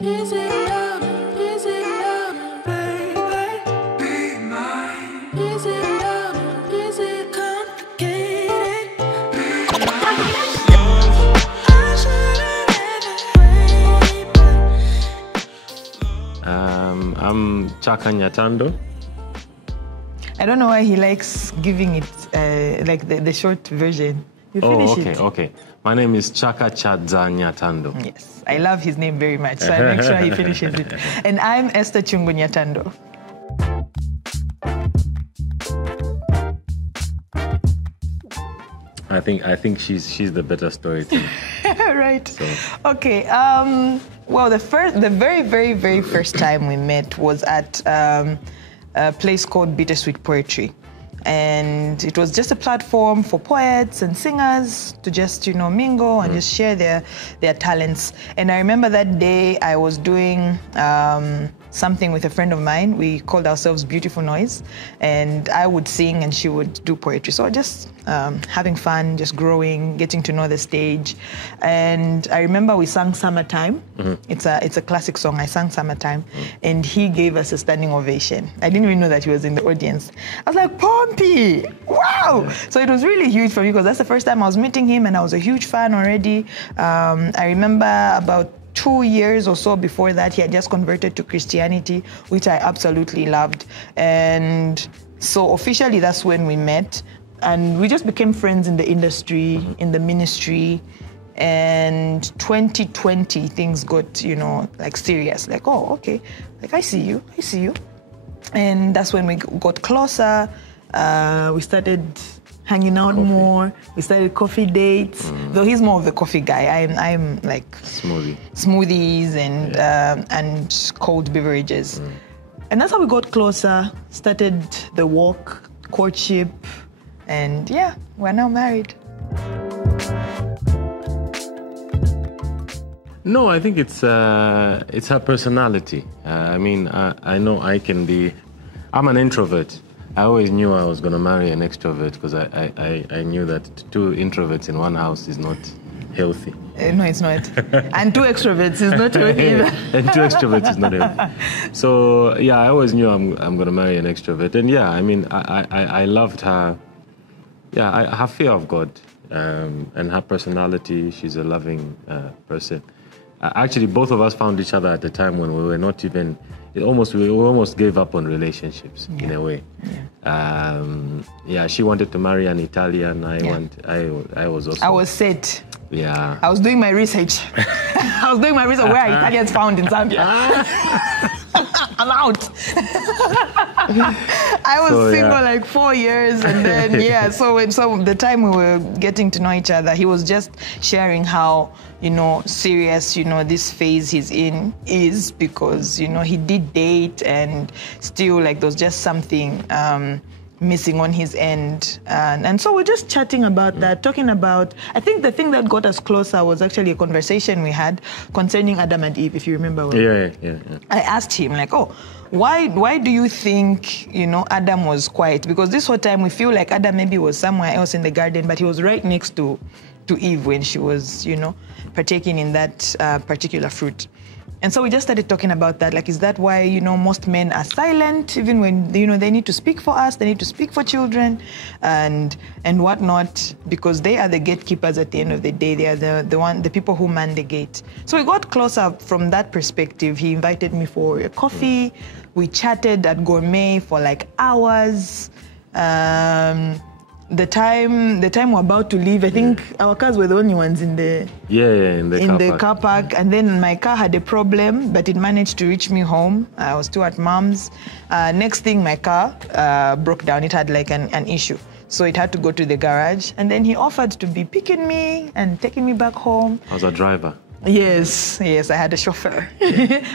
Is it love? Is it love? Baby, be mine. Is it love? Is it complicated? Be mine. Love. I should've never. I'm Chaka Nyathando. I don't know why he likes giving it like the short version. You finish it. Okay. My name is Chaka Nyathando. Yes, I love his name very much, so I make sure he finishes it. And I'm Esther Nyathando. I think she's the better storyteller. Right. So. Okay. Well, the very first time we met was at a place called Bittersweet Poetry. And it was just a platform for poets and singers to just, mingle and just share their talents. And I remember that day I was doing something with a friend of mine. We called ourselves Beautiful Noise. And I would sing and she would do poetry. So just having fun, just growing, getting to know the stage. And I remember we sang Summertime. Mm-hmm. It's a classic song. I sang Summertime. Mm-hmm. And he gave us a standing ovation. I didn't even know that he was in the audience. I was like, Pompi! Wow! Yeah. So it was really huge for me because that's the first time I was meeting him and I was a huge fan already. I remember about 2 years or so before that, he had just converted to Christianity, which I absolutely loved. And so officially, that's when we met. And we just became friends in the industry, in the ministry. And 2020, things got, like serious. Like, oh, okay. Like, I see you. And that's when we got closer. We started hanging out more. We started coffee dates. Though he's more of the coffee guy. I'm like smoothies and cold beverages. And that's how we got closer. Started the walk, courtship, and yeah, we're now married. No, I think it's her personality. I know I'm an introvert. I always knew I was going to marry an extrovert because I knew that 2 introverts in one house is not healthy. No, it's not. And 2 extroverts is not healthy either. And 2 extroverts is not healthy. So, yeah, I always knew I'm going to marry an extrovert. And, yeah, I loved her. Yeah, her fear of God and her personality. She's a loving person. Actually, both of us found each other at a time when we were not even... we almost gave up on relationships in a way. Yeah. She wanted to marry an Italian. I was also... I was set. Yeah. I was doing my research. Where are Italians found in Zambia. I'm out. I was single like 4 years, and then so the time we were getting to know each other, he was just sharing how serious this phase he's in is because he did date and still like there was just something missing on his end, and so we're just chatting about that, talking about. I think the thing that got us closer was actually a conversation we had concerning Adam and Eve, if you remember well. Yeah. I asked him like, why do you think Adam was quiet? Because this whole time we feel like Adam maybe was somewhere else in the garden, but he was right next to Eve when she was partaking in that particular fruit. And so we just started talking about that. Like, is that why, most men are silent, even when, they need to speak for us, they need to speak for children and whatnot, because they are the gatekeepers at the end of the day. They are the people who man the gate. So we got closer from that perspective. He invited me for a coffee. We chatted at Gourmet for like hours. The time we're about to leave, I think our cars were the only ones in the car park. And then my car had a problem, but it managed to reach me home. I was still at mom's. Next thing, my car broke down. It had like an issue, so it had to go to the garage. And then he offered to be picking me and taking me back home. I was a driver. Yes, I had a chauffeur.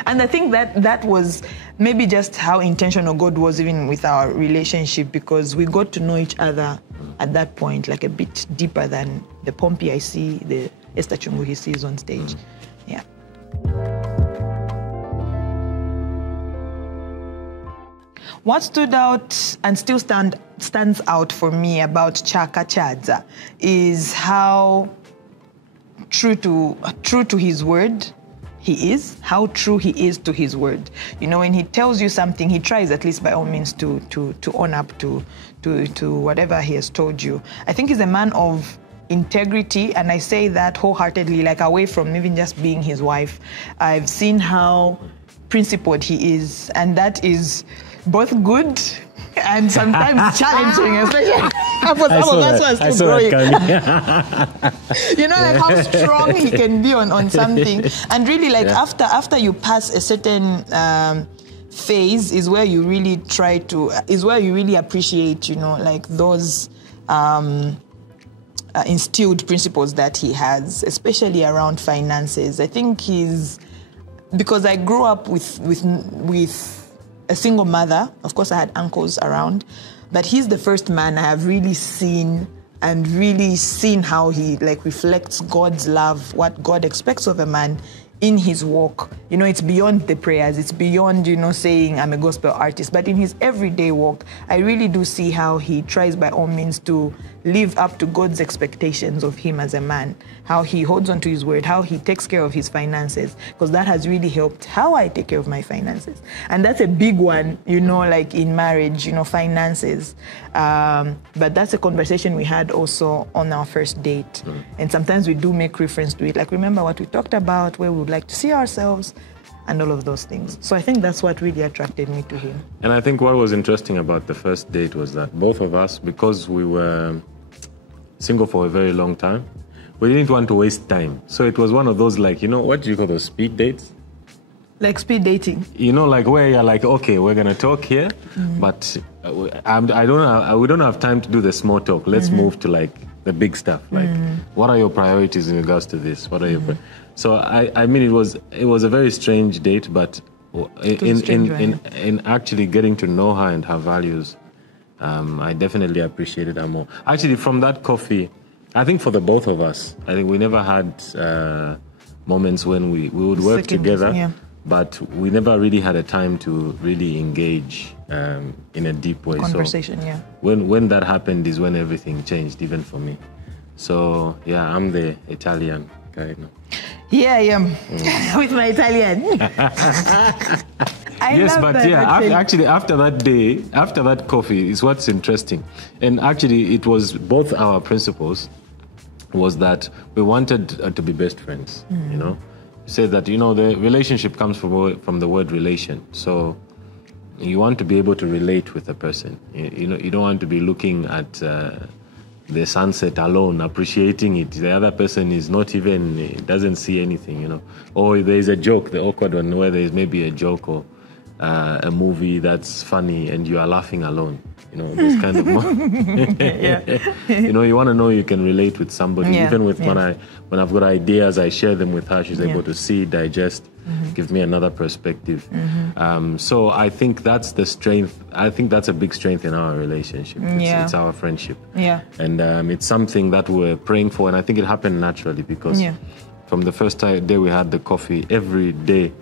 And I think that was maybe just how intentional God was even with our relationship, because we got to know each other at that point like a bit deeper than the Pompi I see, the Esther he sees on stage. Yeah. What stood out and still stands out for me about Chaka Chadza is how true to his word he is, how true he is to his word. You know, when he tells you something, he tries at least by all means to own up to whatever he has told you. I think he's a man of integrity, and I say that wholeheartedly, like away from even just being his wife. I've seen how principled he is, and that is both good and sometimes challenging, especially for some of us who are still growing. You know, like how strong he can be on something. And really, like after you pass a certain phase is where you really appreciate, you know, like those instilled principles that he has, especially around finances. I think because I grew up with a single mother. Of course, I had uncles around, but he's the first man I have really seen how he like reflects God's love, what God expects of a man in his walk. You know, it's beyond the prayers, it's beyond, you know, saying I'm a gospel artist, but in his everyday walk, I really do see how he tries by all means to live up to God's expectations of him as a man, how he holds on to his word, how he takes care of his finances, because that has really helped how I take care of my finances. And that's a big one, you know, like in marriage, you know, finances. But that's a conversation we had also on our first date. And sometimes we do make reference to it, like remember what we talked about, where we would like to see ourselves, and all of those things. So I think that's what really attracted me to him. And I think what was interesting about the first date was that both of us, because we were single for a very long time, we didn't want to waste time. So it was one of those, like, you know, what do you call those, speed dates? Like speed dating. You know, like where you're like, okay, we're going to talk here, but we don't have time to do the small talk. Let's move to like the big stuff. Like, what are your priorities in regards to this? What are your So I mean, it was a very strange date, but in actually getting to know her and her values, I definitely appreciated her more. Actually, from that coffee, I think for the both of us, I think we never had moments when we would work together, but we never really had a time to really engage in a deep way. Conversation, so when that happened is when everything changed, even for me. So yeah, I'm the Italian guy now. Yeah, I am with my Italian. Yes, but actually after that day, after that coffee is what's interesting. And actually it was both our principles was that we wanted to be best friends, you know. Say that, you know, the relationship comes from the word relation. So you want to be able to relate with a person. You know, you don't want to be looking at the sunset alone, appreciating it. The other person is not even, doesn't see anything, you know. Or there's a joke, the awkward one, where there's maybe a joke or a movie that's funny and you are laughing alone. You know, this kind of you know, you want to know you can relate with somebody. Even with when I've got ideas, I share them with her. She's able to see, digest, give me another perspective. So I think that's the strength. I think that's a big strength in our relationship. It's our friendship. And it's something that we're praying for. And I think it happened naturally because from the first day we had the coffee, every day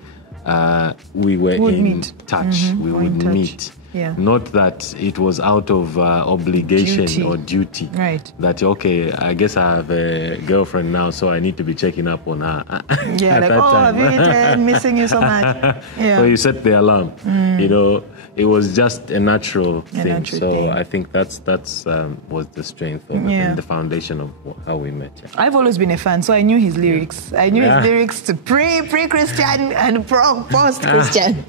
we were in touch. We would meet. Not that it was out of obligation or duty. That, okay, I guess I have a girlfriend now, so I need to be checking up on her. Like, have you eaten? Missing you so much. So you set the alarm. You know, it was just a natural thing. So I think that's was the strength of it and the foundation of how we met. I've always been a fan, so I knew his lyrics. I knew his lyrics to pre-Christian and post-Christian.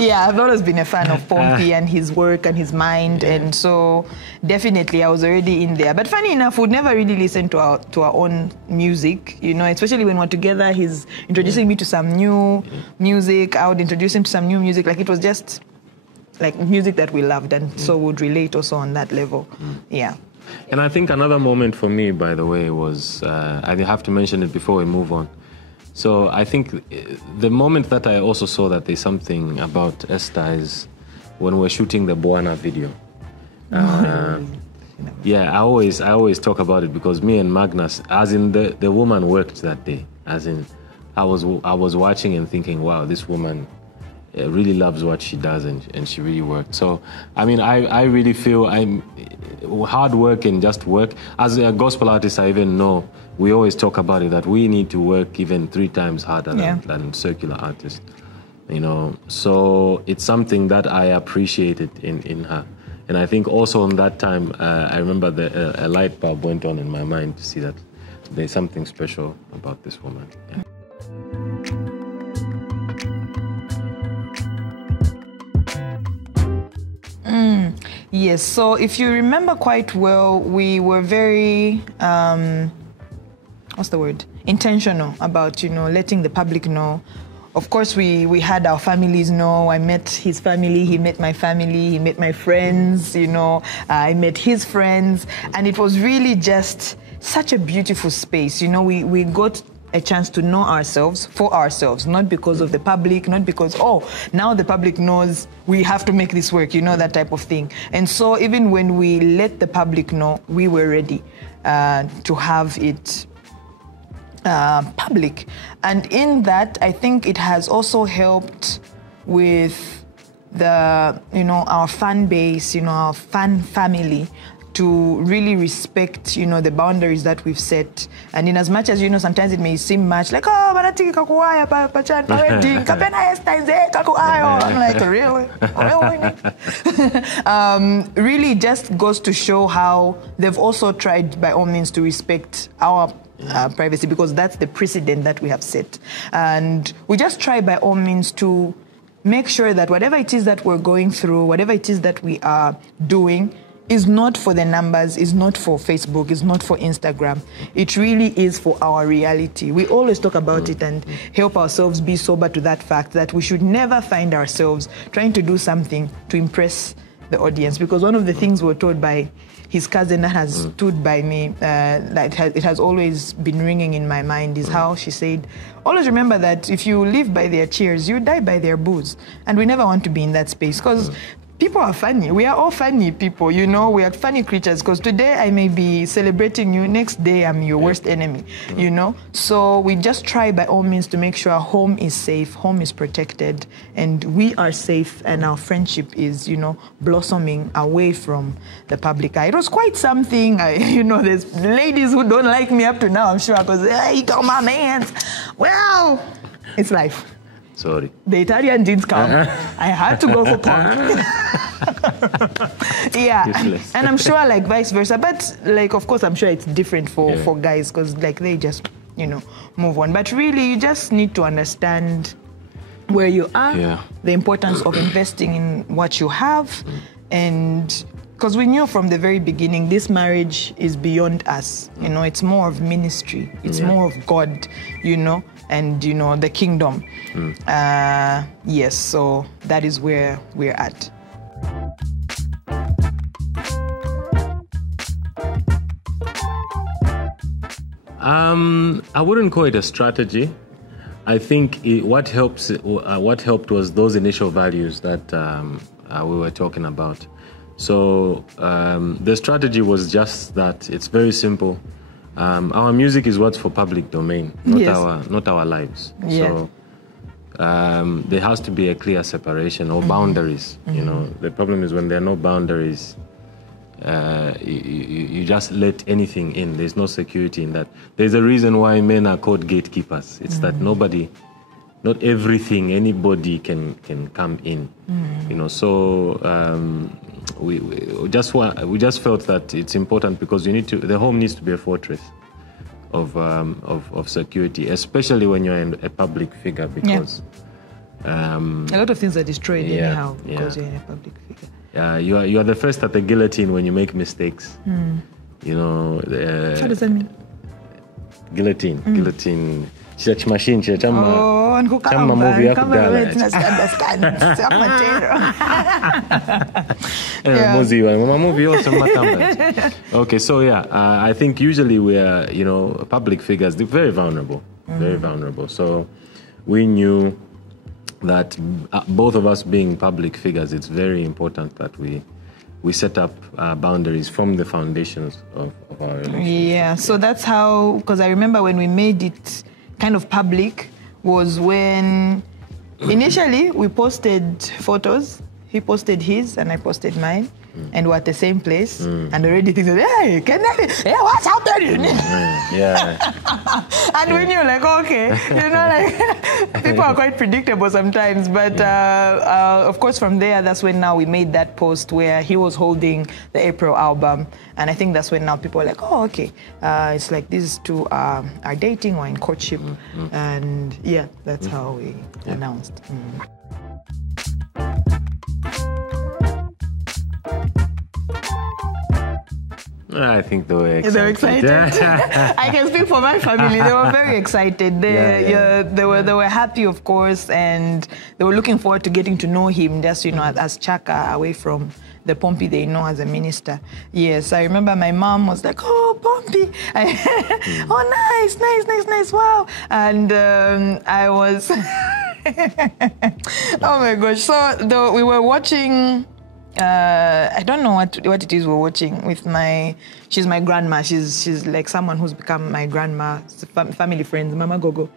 I've always been a fan of Pompi and his work and his mind, and so definitely I was already in there. But funny enough, we'd never really listen to our own music, you know, especially when we're together. He's introducing me to some new music. I would introduce him to some new music. Like, it was just like music that we loved, and so would relate also on that level. And I think another moment for me, by the way, was I have to mention it before we move on. So I think the moment that I also saw that there's something about Esther is when we're shooting the Buana video. I always talk about it because me and Magnus, as in the woman worked that day. As in, I was watching and thinking, wow, this woman really loves what she does, and she really worked. So, I mean, I really feel hard work and just work. As a gospel artist, I even know, we always talk about it, that we need to work even 3 times harder than secular artists. You know, so it's something that I appreciated in her. And I think also on that time, I remember a light bulb went on in my mind to see that there's something special about this woman. Yeah. Yes, so if you remember quite well, we were very, what's the word? Intentional about, letting the public know. Of course, we had our families know. I met his family, he met my family, he met my friends, I met his friends. And it was really just such a beautiful space. We got a chance to know ourselves for ourselves, not because of the public, not because, now the public knows we have to make this work, that type of thing. And so even when we let the public know, we were ready to have it public. And in that, I think it has also helped with our fan base, our fan family, to really respect, the boundaries that we've set. And in as much as, sometimes it may seem much like, banatiki kakuaya pachan wedding, kapena I'm like, really? Really just goes to show how they've also tried by all means to respect our privacy, because that's the precedent that we have set. And we just try by all means to make sure that whatever it is that we're going through, whatever it is that we are doing, is not for the numbers, is not for Facebook, is not for Instagram. It really is for our reality. We always talk about it and help ourselves be sober to that fact that we should never find ourselves trying to do something to impress the audience. Because one of the things we're told by his cousin that has stood by me, it has always been ringing in my mind, is how she said, always remember that if you live by their cheers, you die by their boos. And we never want to be in that space, because people are funny. We are all funny people, we are funny creatures, because today I may be celebrating you, next day I'm your worst enemy, So we just try by all means to make sure our home is safe, home is protected, and we are safe, and our friendship is, blossoming away from the public eye. It was quite something. There's ladies who don't like me up to now, I'm sure, because, he got my mans. Well, it's life. Sorry. The Italian didn't come. I had to go for punk. Yeah. Useless. And I'm sure vice versa. But of course, I'm sure it's different for guys, because they just, move on. But really, you just need to understand where you are, the importance of investing in what you have. And because we knew from the very beginning, this marriage is beyond us. It's more of ministry. It's more of God, and the kingdom. Yes, so that is where we're at. I wouldn't call it a strategy. I think what helped was those initial values that we were talking about. So the strategy was just that it's very simple. Our music is what's for public domain, not our lives. So there has to be a clear separation or boundaries. The problem is when there are no boundaries, you just let anything in. There's no security in that. There's a reason why men are called gatekeepers. It's that not everything, anybody can come in. So we just felt that it's important, because the home needs to be a fortress of security, especially when you're a public figure, because a lot of things are destroyed anyhow because you're in a public figure. You are the first at the guillotine when you make mistakes. What does that mean? Guillotine. Machine movie Okay, so I think usually we are, public figures, they're very vulnerable, very vulnerable. So we knew that both of us being public figures, it's very important that we set up boundaries from the foundations of our relationship. Yeah, so that's how, because I remember when we made it kind of public was when initially we posted photos. He posted his and I posted mine, and we're at the same place. And already things like, hey, hey, what's happening? Yeah. And we knew, like, okay, like people are quite predictable sometimes. But of course, from there, that's when now we made that post where he was holding the April album, and I think that's when now people are like, oh, okay, it's like these two are dating or in courtship, and yeah, that's how we announced. I think they were excited. They were excited. I can speak for my family. They were very excited. They were happy, of course, and they were looking forward to getting to know him. Just as Chaka, away from the Pompi they know as a minister. Yes, I remember my mom was like, "Oh, Pompi! Oh, nice! Wow!" And I was, oh my gosh! So we were watching. I don't know what it is we're watching with she's my grandma. She's like someone who's become my grandma, family friends, Mama Gogo.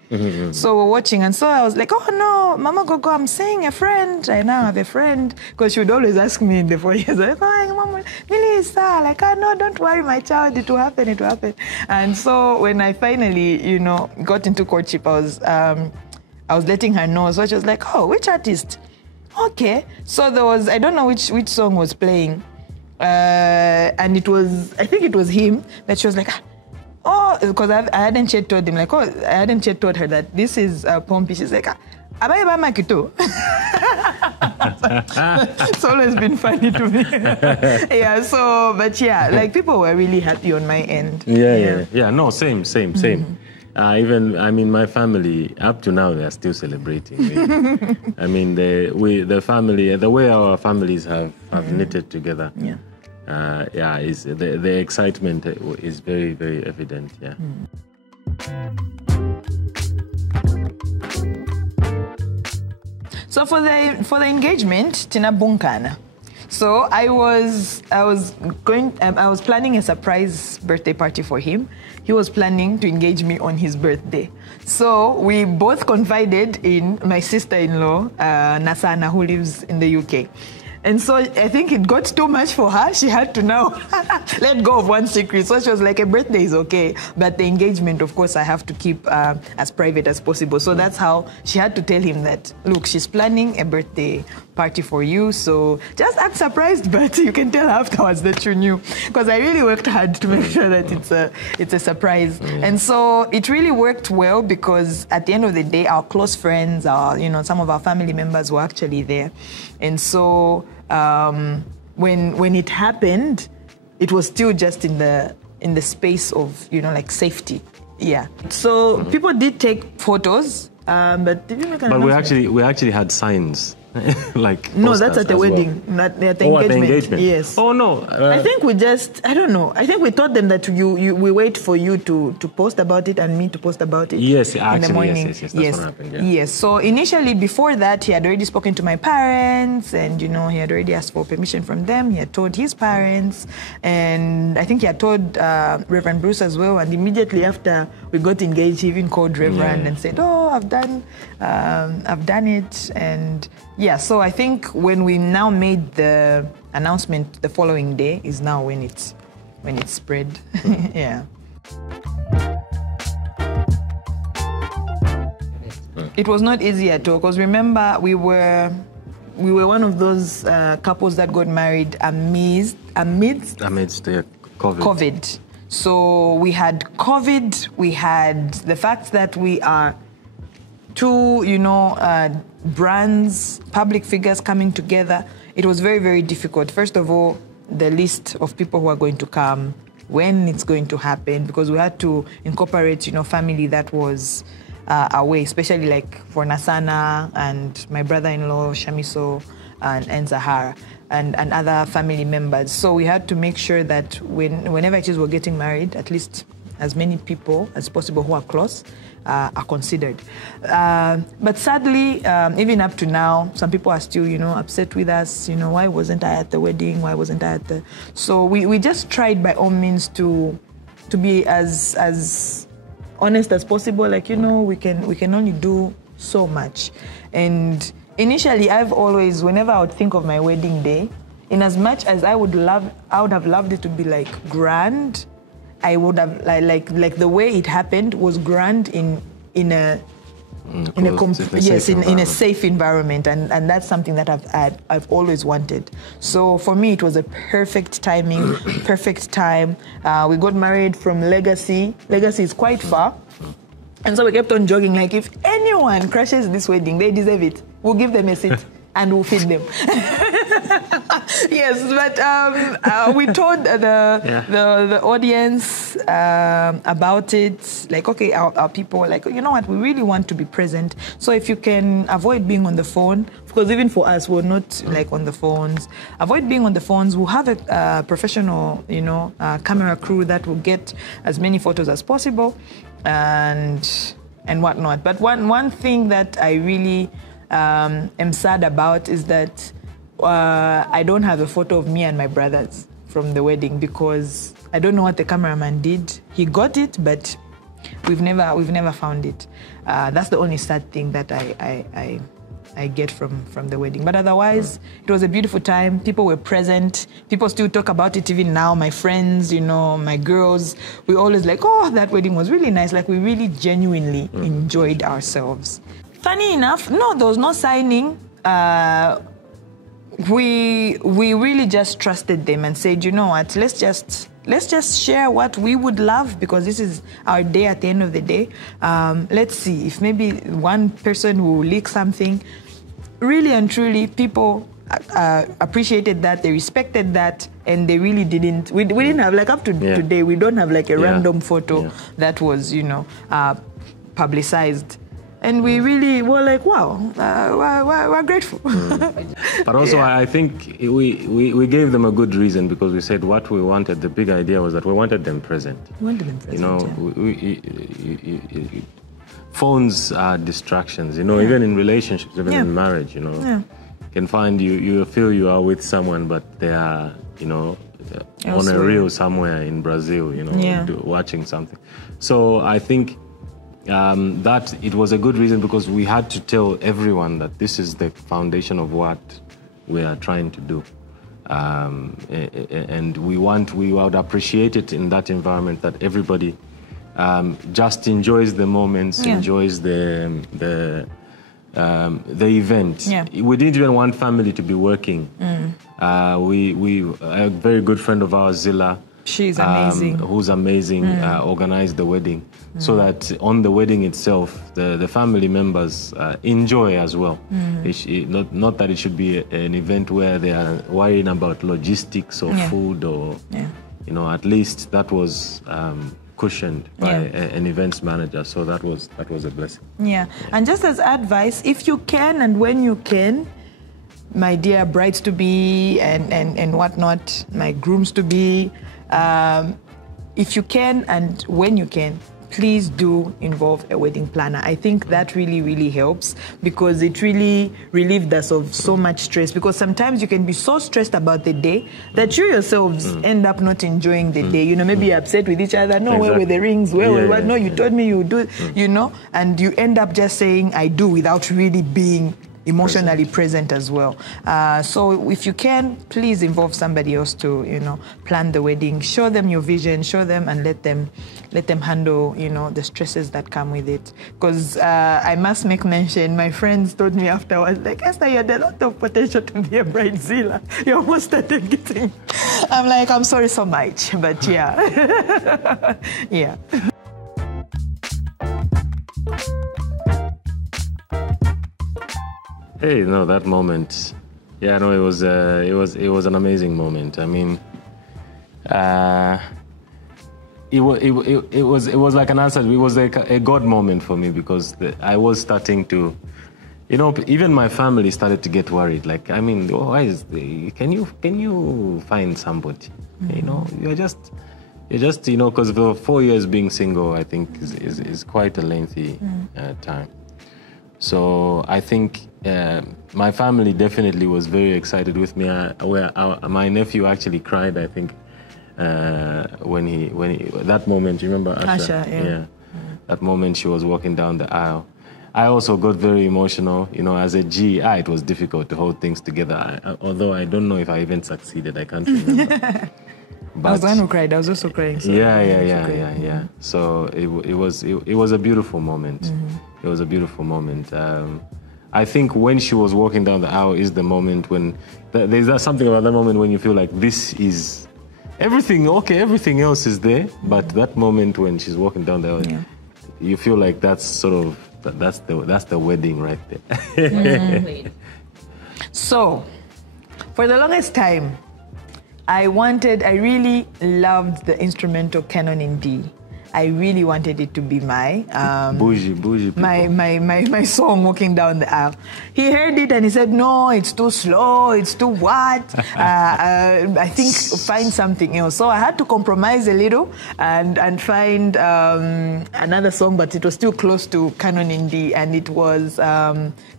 So we're watching, and so I was like, oh no, Mama Gogo, I'm saying a friend. I now have a friend, because she would always ask me in the 4 years, like, oh, Mama, Melissa, like, oh no, don't worry, my child, it will happen. And so when I finally, got into courtship, I was letting her know. So she was like, oh, which artist? Okay, so there was, I don't know which song was playing, and I think it was him, that she was like, oh, because I hadn't yet told him, like, I hadn't yet told her that this is Pompi. She's like, Abai Makito. It's always been funny to me. Like people were really happy on my end. No, same. Even, my family, up to now, they are still celebrating. The family, the way our families have knitted together, is the excitement is very, very evident. Yeah. So for the engagement, Tina Bunkana. So I was planning a surprise birthday party for him. He was planning to engage me on his birthday. So we both confided in my sister-in-law, Nasana, who lives in the UK. And so I think it got too much for her. She had to now let go of one secret. So she was like, a birthday is okay, but the engagement, of course, I have to keep as private as possible. So that's how she had to tell him that, look, she's planning a birthday party for you, so just act surprised, but you can tell afterwards that you knew. Because I really worked hard to make sure that it's a surprise. And so it really worked well, because at the end of the day, our close friends, some of our family members were actually there. And so when it happened, it was still just in the space of like safety. Yeah. So people did take photos, but did you make an announcement? we actually had signs. Like no, that's at the wedding, not at the engagement. At the engagement. Yes. Oh no. I think I don't know. I think we told them that we wait for you to post about it and me to post about it. Yes, actually, in the morning. Yes. That's what happened. Yeah. Yes. So initially, before that, he had already spoken to my parents, and he had already asked for permission from them. He had told his parents, and I think he had told Reverend Bruce as well. And immediately after we got engaged, he even called Reverend and said, "Oh, I've done it," and yeah, so I think when we now made the announcement the following day is now when it's spread. Yeah. It was not easy at all, because remember we were one of those couples that got married amidst the COVID. So we had COVID, we had the fact that we are two, brands, public figures coming together. It was very, very difficult. First of all, the list of people who are going to come, when it's going to happen, because we had to incorporate, family that was away, especially like for Nasana and my brother-in-law, Shamiso, and Zahara, and other family members. So we had to make sure that whenever it is we're getting married, at least as many people as possible who are close are considered. But sadly, even up to now, some people are still, upset with us. Why wasn't I at the wedding? Why wasn't I at the... So we just tried by all means to be as honest as possible. Like, we can only do so much. And initially, whenever I would think of my wedding day, in as much as I would have loved it to be like grand, I would have like the way it happened was grand in a safe environment, and that's something that I've always wanted. So for me, it was a perfect timing, perfect time. We got married from Legacy. Legacy is quite far, and so we kept on jogging like, if anyone crashes this wedding, they deserve it. We'll give them a seat and we'll feed them. Yes, but we told the audience about it. Like, okay, our people were like, you know what, we really want to be present. So if you can avoid being on the phone, because even for us, we're not like on the phones. Avoid being on the phones. We'll have a professional, camera crew that will get as many photos as possible, and whatnot. But one thing that I really am sad about is that I don't have a photo of me and my brothers from the wedding, because I don't know what the cameraman did. He got it, but we've never found it. That's the only sad thing that I get from the wedding. But otherwise, it was a beautiful time. People were present. People still talk about it even now. My friends, my girls, we always like, oh, that wedding was really nice. Like, we really genuinely enjoyed ourselves. Funny enough, no, there was no signing. We really just trusted them and said, you know what, let's just share what we would love, because this is our day at the end of the day. Let's see if maybe one person will leak something. Really and truly, people appreciated that, they respected that, and they really didn't. We didn't have, like, up to today, we don't have like a random photo that was, publicized. And we really were like, wow, we're grateful. But also, I think we gave them a good reason, because we said what we wanted. The big idea was that we wanted them present. We wanted them present, phones are distractions, even in relationships, even in marriage, You can find you feel you are with someone, but they are, on a reel somewhere in Brazil, watching something. So I think that it was a good reason, because we had to tell everyone that this is the foundation of what we are trying to do, and we would appreciate it in that environment, that everybody just enjoys the moments, enjoys the event. We didn't even want family to be working. We a very good friend of ours, Zilla, she's amazing. Who's amazing, organized the wedding, so that on the wedding itself, the family members enjoy as well. Not that it should be an event where they are worrying about logistics or food or, at least that was cushioned by an events manager. So that was a blessing. And just as advice, if you can and when you can, my dear brides-to-be and whatnot, my grooms-to-be, if you can and when you can, please do involve a wedding planner. I think that really, really helps, because it really relieved us of so much stress, because sometimes you can be so stressed about the day that you yourselves end up not enjoying the day. Maybe you're upset with each other. No, where were the rings? Where were what? No, you told me you would do it, and you end up just saying, I do, without really being emotionally present as well. So if you can, please involve somebody else to, plan the wedding. Show them your vision, show them, and let them handle, the stresses that come with it. Because I must make mention, my friends told me afterwards, like, Esther, you had a lot of potential to be a bridezilla. You almost started getting... I'm like, I'm sorry so much, but yeah. Yeah. Hey, no, that moment, it was an amazing moment. I mean, it was like an answer. It was like a God moment for me, because I was starting to, even my family started to get worried. Like, I mean, why can you find somebody? You're just because for 4 years being single, I think is quite a lengthy time. So I think my family definitely was very excited with me. My nephew actually cried, I think, when he that moment. You remember Asha? Asha, yeah. That moment she was walking down the aisle. I also got very emotional. You know, as a G, it was difficult to hold things together. Although I don't know if I even succeeded. I can't remember. But I was the one who cried. I was also crying. So yeah. So it was a beautiful moment. It was a beautiful moment. I think when she was walking down the aisle is the moment when there's something about that moment when you feel like this is everything. Okay, everything else is there, but that moment when she's walking down the aisle, you feel like that's sort of that's the wedding right there. So, for the longest time, I really loved the instrumental canon in D. I really wanted it to be my bougie my song walking down the aisle. He heard it and he said, "No, it's too slow. It's too what? I think find something else." So I had to compromise a little and find another song, but it was still close to canon in D, and it was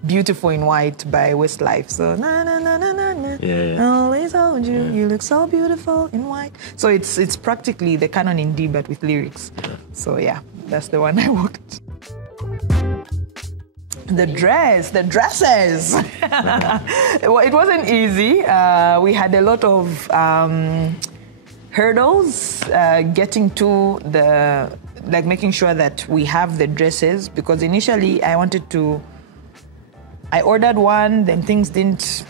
"Beautiful in White" by Westlife. So na na na na na na. Always hold you. You look so beautiful in white. So it's practically the canon in D, but with lyrics. So yeah, that's the one I walked. The dresses. Well, it wasn't easy. We had a lot of hurdles getting to making sure that we have the dresses, because initially I ordered one, then things didn't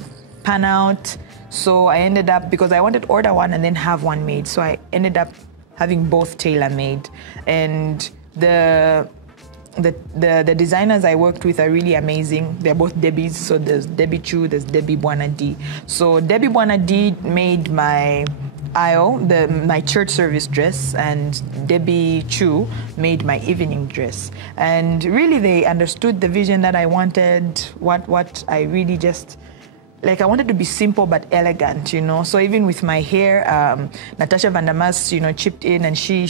pan out. So I ended up, because I wanted to order one and then have one made, so I ended up having both tailor-made. And the designers I worked with are really amazing. They're both Debbies, so there's Debbie Chu, there's Debbie Buana D. So Debbie Buana D made my aisle, my church service dress, and Debbie Chu made my evening dress. And really they understood the vision that I wanted, what I really just... I wanted to be simple but elegant, you know. So even with my hair, Natasha Vandermas, chipped in, and she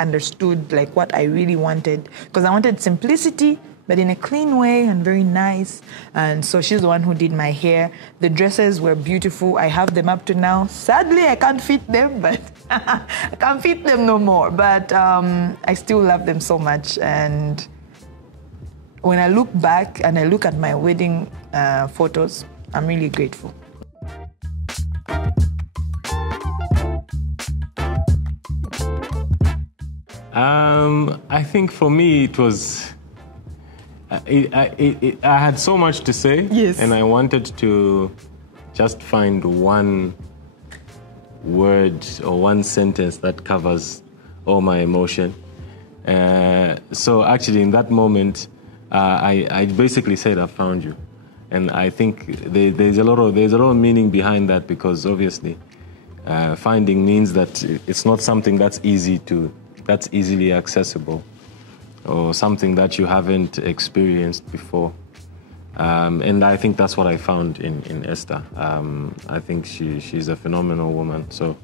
understood what I really wanted, because I wanted simplicity, but in a clean way and very nice. And so she's the one who did my hair. The dresses were beautiful. I have them up to now. Sadly, I can't fit them, but I can't fit them no more. But I still love them so much. And when I look back and I look at my wedding photos, I'm really grateful. I think for me it was... I had so much to say, yes, and I wanted to just find one word or one sentence that covers all my emotion. So actually in that moment, I basically said, "I found you." And I think there's a lot of meaning behind that, because obviously finding means that it's not something that's easily accessible, or something that you haven't experienced before. And I think that's what I found in Esther. I think she's a phenomenal woman. So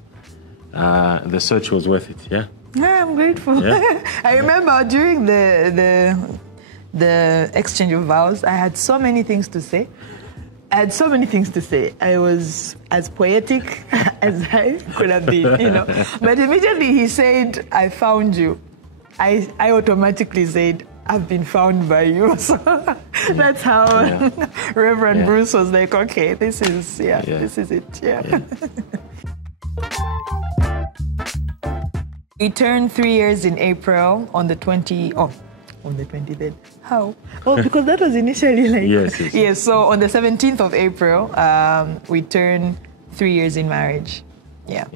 the search was worth it. Yeah. Yeah, I'm grateful. Yeah. I remember during the exchange of vows, I had so many things to say. I was as poetic as I could have been, But immediately he said, "I found you." I automatically said, "I've been found by you." So that's how Reverend Bruce was like, "Okay, this is it." Yeah. We turned 3 years in April on the 20th. How? Oh, because that was initially yes. So on the 17th of April, we turned 3 years in marriage. Yeah.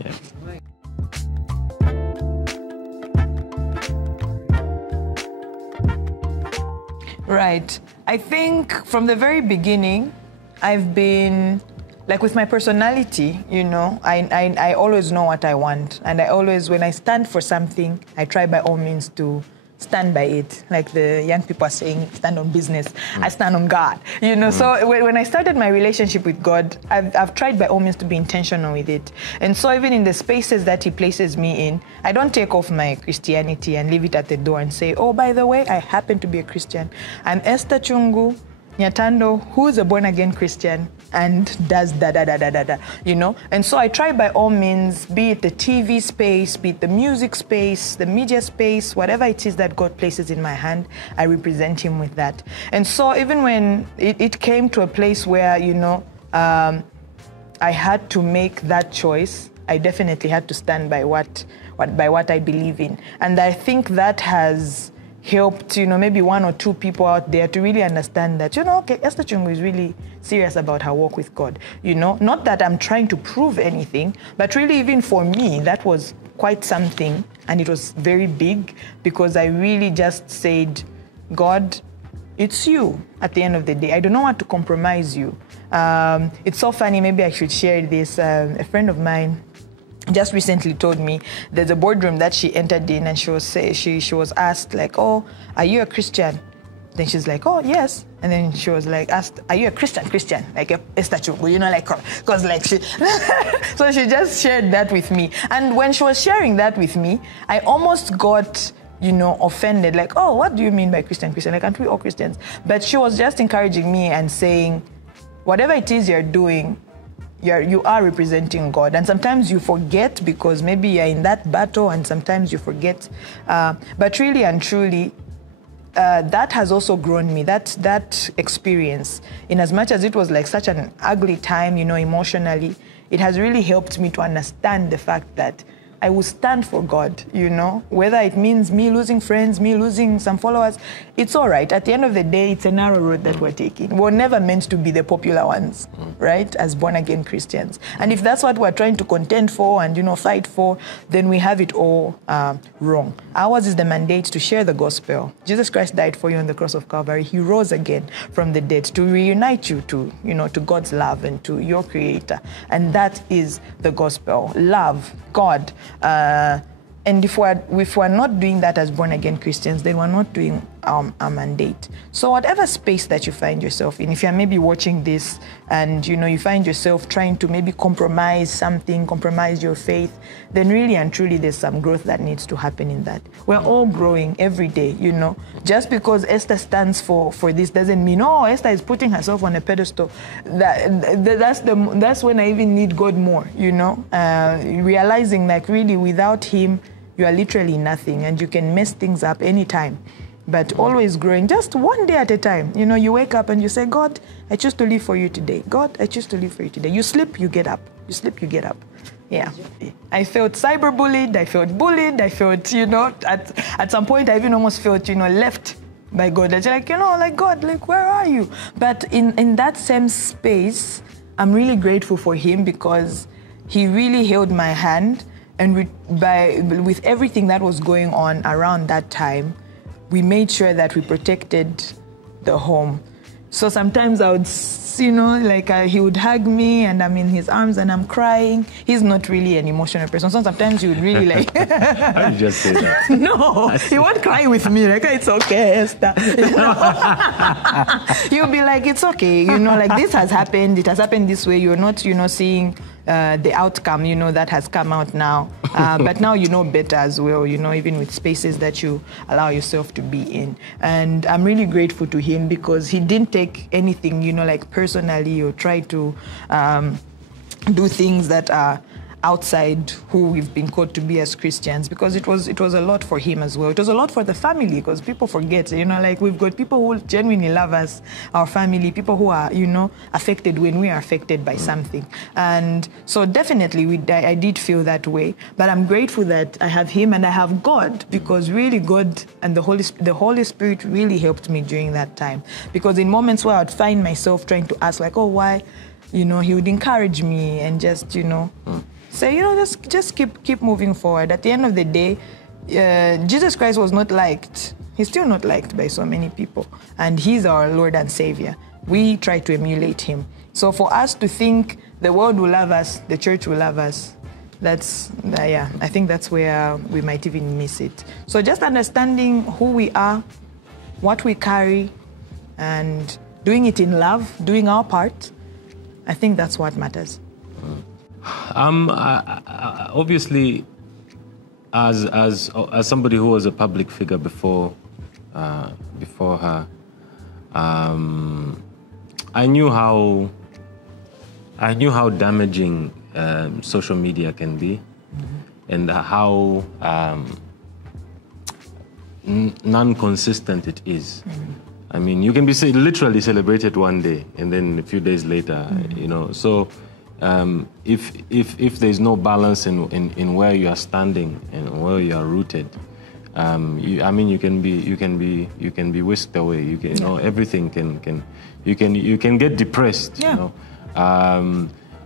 Right. I think from the very beginning, I've been, with my personality, I always know what I want. And I always, when I stand for something, I try by all means to stand by it. Like the young people are saying, stand on business. I stand on God. So when I started my relationship with God, I've tried by all means to be intentional with it. And so even in the spaces that he places me in, I don't take off my Christianity and leave it at the door and say, "Oh, by the way, I happen to be a Christian. I'm Esther Chungu. Nyathando, who's a born-again Christian and does da-da-da-da-da-da, you know? And so I try by all means, be it the TV space, be it the music space, the media space, whatever it is that God places in my hand, I represent him with that. And so even when it came to a place where, you know, I had to make that choice, I definitely had to stand by what I believe in. And I think that has helped, you know, maybe one or two people out there to really understand that, you know, okay, Esther Chungu is really serious about her walk with God. You know, not that I'm trying to prove anything, but really even for me, that was quite something. And it was very big because I really just said, God, it's you at the end of the day. I do not want to compromise you. It's so funny, maybe I should share this. A friend of mine just recently told me there's a boardroom that she entered in, and she was asked like, oh, are you a Christian? Then she's like, oh, yes. And then she was like asked, are you a Christian, like Esther Chungu, you know, like, because like she, so she just shared that with me. And when she was sharing that with me, I almost got, you know, offended, like, oh, what do you mean by Christian? Like, aren't we all Christians? But she was just encouraging me and saying, whatever it is you're doing, you are representing God. And sometimes you forget because maybe you're in that battle, and sometimes you forget. But really and truly, that has also grown me, that experience. In as much as it was like such an ugly time, you know, emotionally, it has really helped me to understand the fact that I will stand for God, you know, whether it means me losing friends, me losing some followers, it's all right. At the end of the day, it's a narrow road that we're taking. We're never meant to be the popular ones, right, as born-again Christians. And if that's what we're trying to contend for and, you know, fight for, then we have it all wrong. Ours is the mandate to share the gospel. Jesus Christ died for you on the cross of Calvary. He rose again from the dead to reunite you to, you know, to God's love and to your Creator. And that is the gospel. Love God. And if we're not doing that as born-again Christians, then we're not doing our mandate. So whatever space that you find yourself in, if you're maybe watching this and, you know, you find yourself trying to maybe compromise something, compromise your faith, then really and truly there's some growth that needs to happen in that. We're all growing every day, you know. Just because Esther stands for this doesn't mean, oh, Esther is putting herself on a pedestal. That's when I even need God more, you know. Realizing like really without him, you are literally nothing, and you can mess things up anytime. But always growing, just one day at a time. You know, you wake up and you say, God, I choose to live for you today. God, I choose to live for you today. You sleep, you get up. You sleep, you get up. Yeah. I felt cyberbullied. I felt bullied. I felt, you know, at some point I even almost felt, you know, left by God. It's like, you know, like, God, like, where are you? But in that same space, I'm really grateful for him because he really held my hand. And with everything that was going on around that time, we made sure that we protected the home. So sometimes I would, you know, like he would hug me and I'm in his arms and I'm crying. He's not really an emotional person. So sometimes you would really like... How did you just say that? No, he won't cry with me. Like, it's okay, Esther. You know? He'll be like, it's okay. You know, like this has happened. It has happened this way. You're not, you know, seeing... the outcome, you know, that has come out now. But now you know better as well, you know, even with spaces that you allow yourself to be in. And I'm really grateful to him because he didn't take anything, you know, like personally or try to do things that are outside who we've been called to be as Christians, because it was a lot for him as well. It was a lot for the family because people forget, you know, like we've got people who genuinely love us, our family, people who are, you know, affected when we are affected by something. And so definitely I did feel that way, but I'm grateful that I have him and I have God, because really God and the Holy Spirit really helped me during that time. Because in moments where I'd find myself trying to ask like, oh, why, you know, he would encourage me and just, you know, say, you know, just keep moving forward. At the end of the day, Jesus Christ was not liked. He's still not liked by so many people. And he's our Lord and Savior. We try to emulate him. So for us to think the world will love us, the church will love us, I think that's where we might even miss it. So just understanding who we are, what we carry, and doing it in love, doing our part, I think that's what matters. Obviously, as somebody who was a public figure before her, I knew how damaging social media can be, and how non-consistent it is. I mean, you can be literally celebrated one day, and then a few days later, you know. So, if there's no balance in where you are standing and where you are rooted, you can be whisked away. You can, you know, everything you can get depressed. Yeah. You know,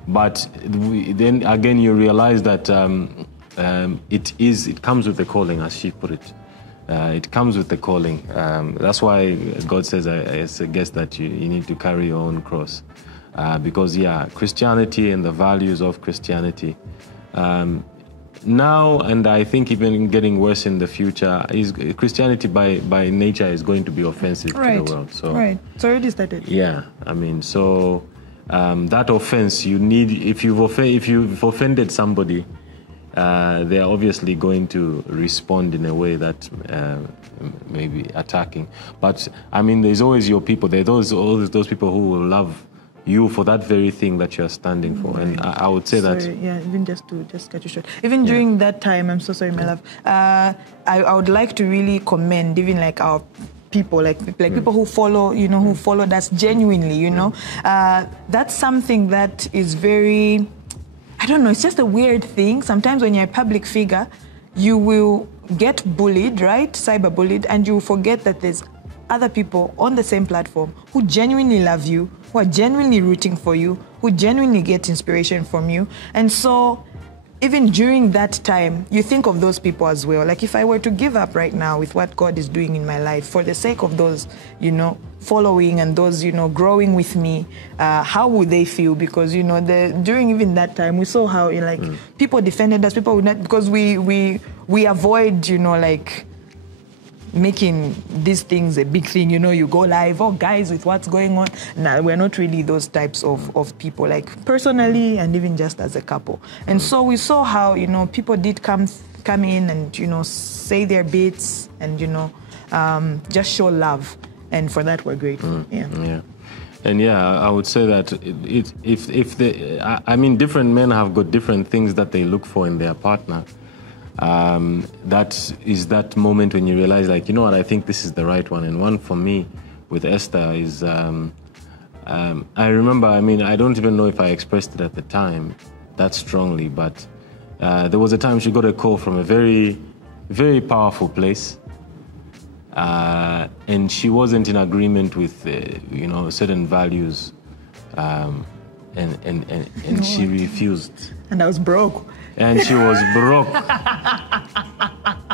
but then again you realize that it comes with the calling, as she put it. It comes with the calling. That's why God says, I guess that you need to carry your own cross. Because, Christianity and the values of Christianity, now, and I think even getting worse in the future, Christianity by nature is going to be offensive to the world. So, right. It's already started. Yeah, I mean, so that offense, you need, if you've offended somebody, they're obviously going to respond in a way that may be attacking. But I mean, there's always your people. There are always those people who will love you for that very thing that you're standing for. And I would say that. Yeah, even just cut you short. Even during that time, I'm so sorry, my love. I would like to really commend even like our people, like people who follow, you know, who followed us genuinely, you know. That's something that is very, I don't know, it's just a weird thing. Sometimes when you're a public figure, you will get bullied, right? Cyberbullied, and you forget that there's other people on the same platform who genuinely love you, who are genuinely rooting for you, who genuinely get inspiration from you. And so even during that time, you think of those people as well. Like if I were to give up right now with what God is doing in my life for the sake of those, you know, following and those, you know, growing with me, how would they feel? Because, you know, during even that time, we saw how, like, people defended us, people would not, because we avoid, you know, like, making these things a big thing, you know, you go live, oh guys, with what's going on. Nah, we're not really those types of people, like personally and even just as a couple. And so we saw how, you know, people did come in and, you know, say their bits and, you know, just show love. And for that, we're grateful. Yeah. And I would say that I mean, different men have got different things that they look for in their partner. That is that moment when you realize, like, you know what, I think this is the right one. And one for me with Esther is, I remember, I mean, I don't even know if I expressed it at the time that strongly, but there was a time she got a call from a very, very powerful place. And she wasn't in agreement with, you know, certain values. And she refused. And I was broke. And she was broke.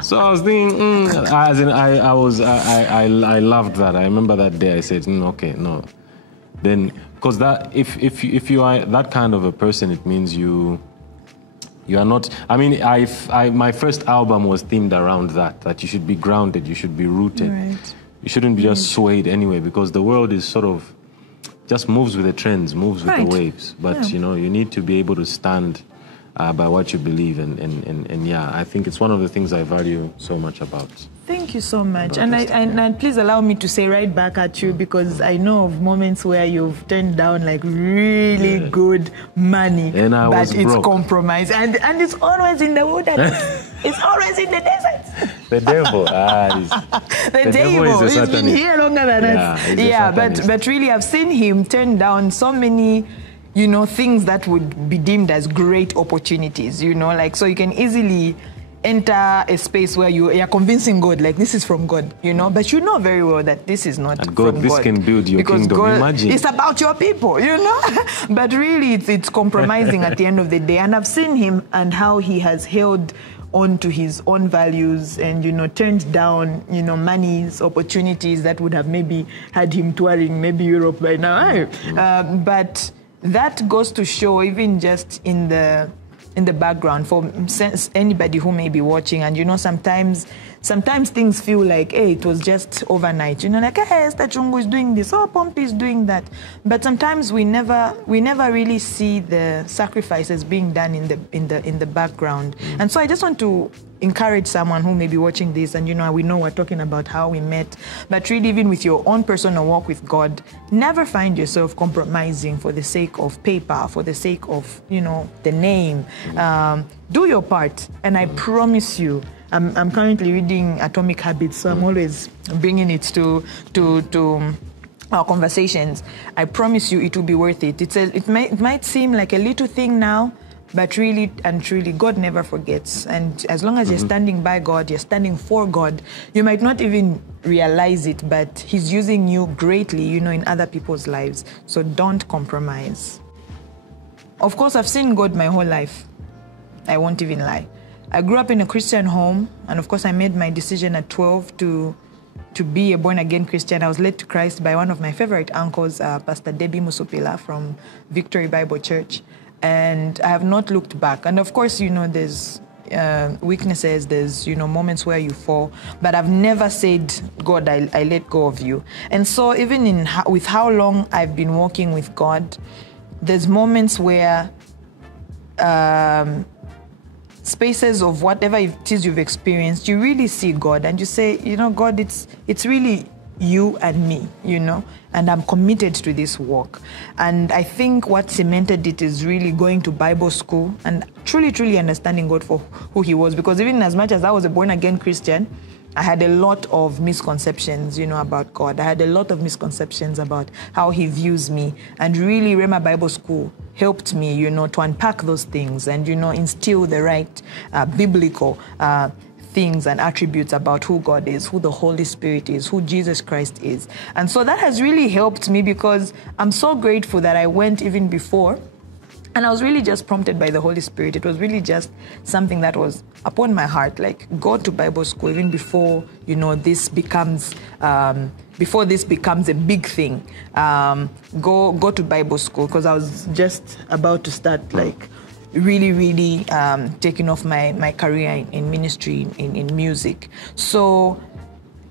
So I was thinking, I loved that. I remember that day I said, okay, no. Then, because that, if you are that kind of a person, it means you are not. I mean, my first album was themed around that you should be grounded, you should be rooted. Right. You shouldn't be just swayed anyway, because the world is sort of just moves with the trends, moves with the waves. But you know, you need to be able to stand by what you believe, and I think it's one of the things I value so much about. Thank you so much. And please allow me to say right back at you, because I know of moments where you've turned down like really good money, and but it's broke. Compromise. And it's always in the wilderness. It's always in the desert. The devil. The devil. He's been here longer than us. Yeah, but really I've seen him turn down so many, you know, things that would be deemed as great opportunities, you know, like, so you can easily enter a space where you're convincing God, like, this is from God, you know, but you know very well that this is not and God, from God. This can build your because kingdom. God, imagine. It's about your people, you know, but really it's compromising at the end of the day. And I've seen him and how he has held on to his own values and, you know, turned down, you know, money's opportunities that would have maybe had him touring maybe Europe by now. But that goes to show, even just in the background, for anybody who may be watching, and you know, sometimes sometimes things feel like, hey, it was just overnight. You know, like, hey, Esther Chungu is doing this, oh, Pompi is doing that. But sometimes we never really see the sacrifices being done in the background. And so I just want to encourage someone who may be watching this, and we know we're talking about how we met, but really even with your own personal walk with God, never find yourself compromising for the sake of paper, for the sake of, the name. Do your part, and I promise you, I'm currently reading Atomic Habits, so I'm always bringing it to our conversations. I promise you it will be worth it. It might seem like a little thing now, but really and truly, God never forgets. And as long as you're standing by God, you're standing for God, you might not even realize it, but He's using you greatly, in other people's lives. So don't compromise. Of course, I've seen God my whole life. I won't even lie. I grew up in a Christian home, and of course, I made my decision at 12 to be a born-again Christian. I was led to Christ by one of my favorite uncles, Pastor Debbie Musupila from Victory Bible Church. And I have not looked back. And of course, there's weaknesses, there's, moments where you fall. But I've never said, God, I let go of you. And so even with how long I've been walking with God, there's moments where spaces of whatever it is you've experienced, you really see God and you say, God, it's really you and me, and I'm committed to this walk. And I think what cemented it is really going to Bible school and truly, truly understanding God for who He was. Because even as much as I was a born-again Christian, I had a lot of misconceptions, about God. I had a lot of misconceptions about how He views me. And really, Rema Bible School helped me, to unpack those things and, instill the right biblical things and attributes about who God is, who the Holy Spirit is, who Jesus Christ is. And so that has really helped me, because I'm so grateful that I went even before. And I was really just prompted by the Holy Spirit. It was really just something that was upon my heart, like go to Bible school even before, this becomes a big thing. Go to Bible school, because I was just about to start really taking off my career in ministry, in music. So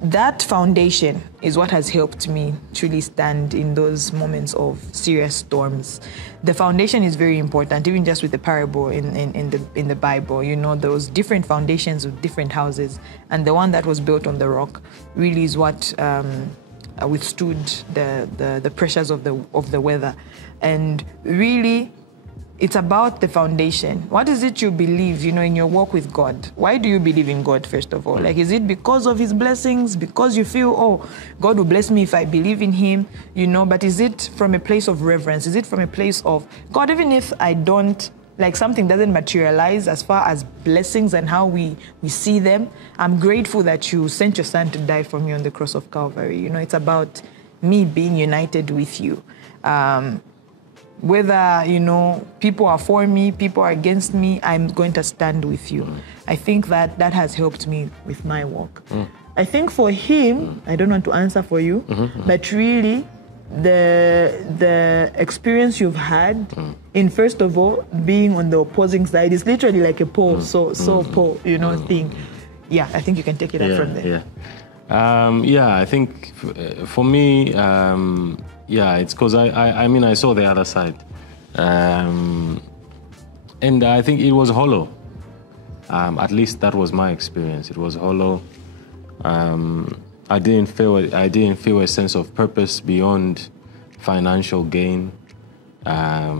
that foundation is what has helped me truly stand in those moments of serious storms. The foundation is very important, even just with the parable in the Bible. There was different foundations with different houses, and the one that was built on the rock really is what withstood the pressures of the weather. And really, it's about the foundation. What is it you believe, in your walk with God? Why do you believe in God, first of all? Is it because of His blessings? Because you feel, oh, God will bless me if I believe in Him, But is it from a place of reverence? Is it from a place of, God, even if I don't, something doesn't materialize as far as blessings and how we see them, I'm grateful that you sent your Son to die for me on the cross of Calvary. It's about me being united with you. Whether, people are for me, people are against me, I'm going to stand with you. I think that has helped me with my walk. I think for him, I don't want to answer for you, but really the experience you've had in, first of all, being on the opposing side is literally like a pole, pole, thing. Yeah, I think you can take it up from there. I think for me, it's because I saw the other side. And I think it was hollow. At least that was my experience. It was hollow. I didn't feel a sense of purpose beyond financial gain. I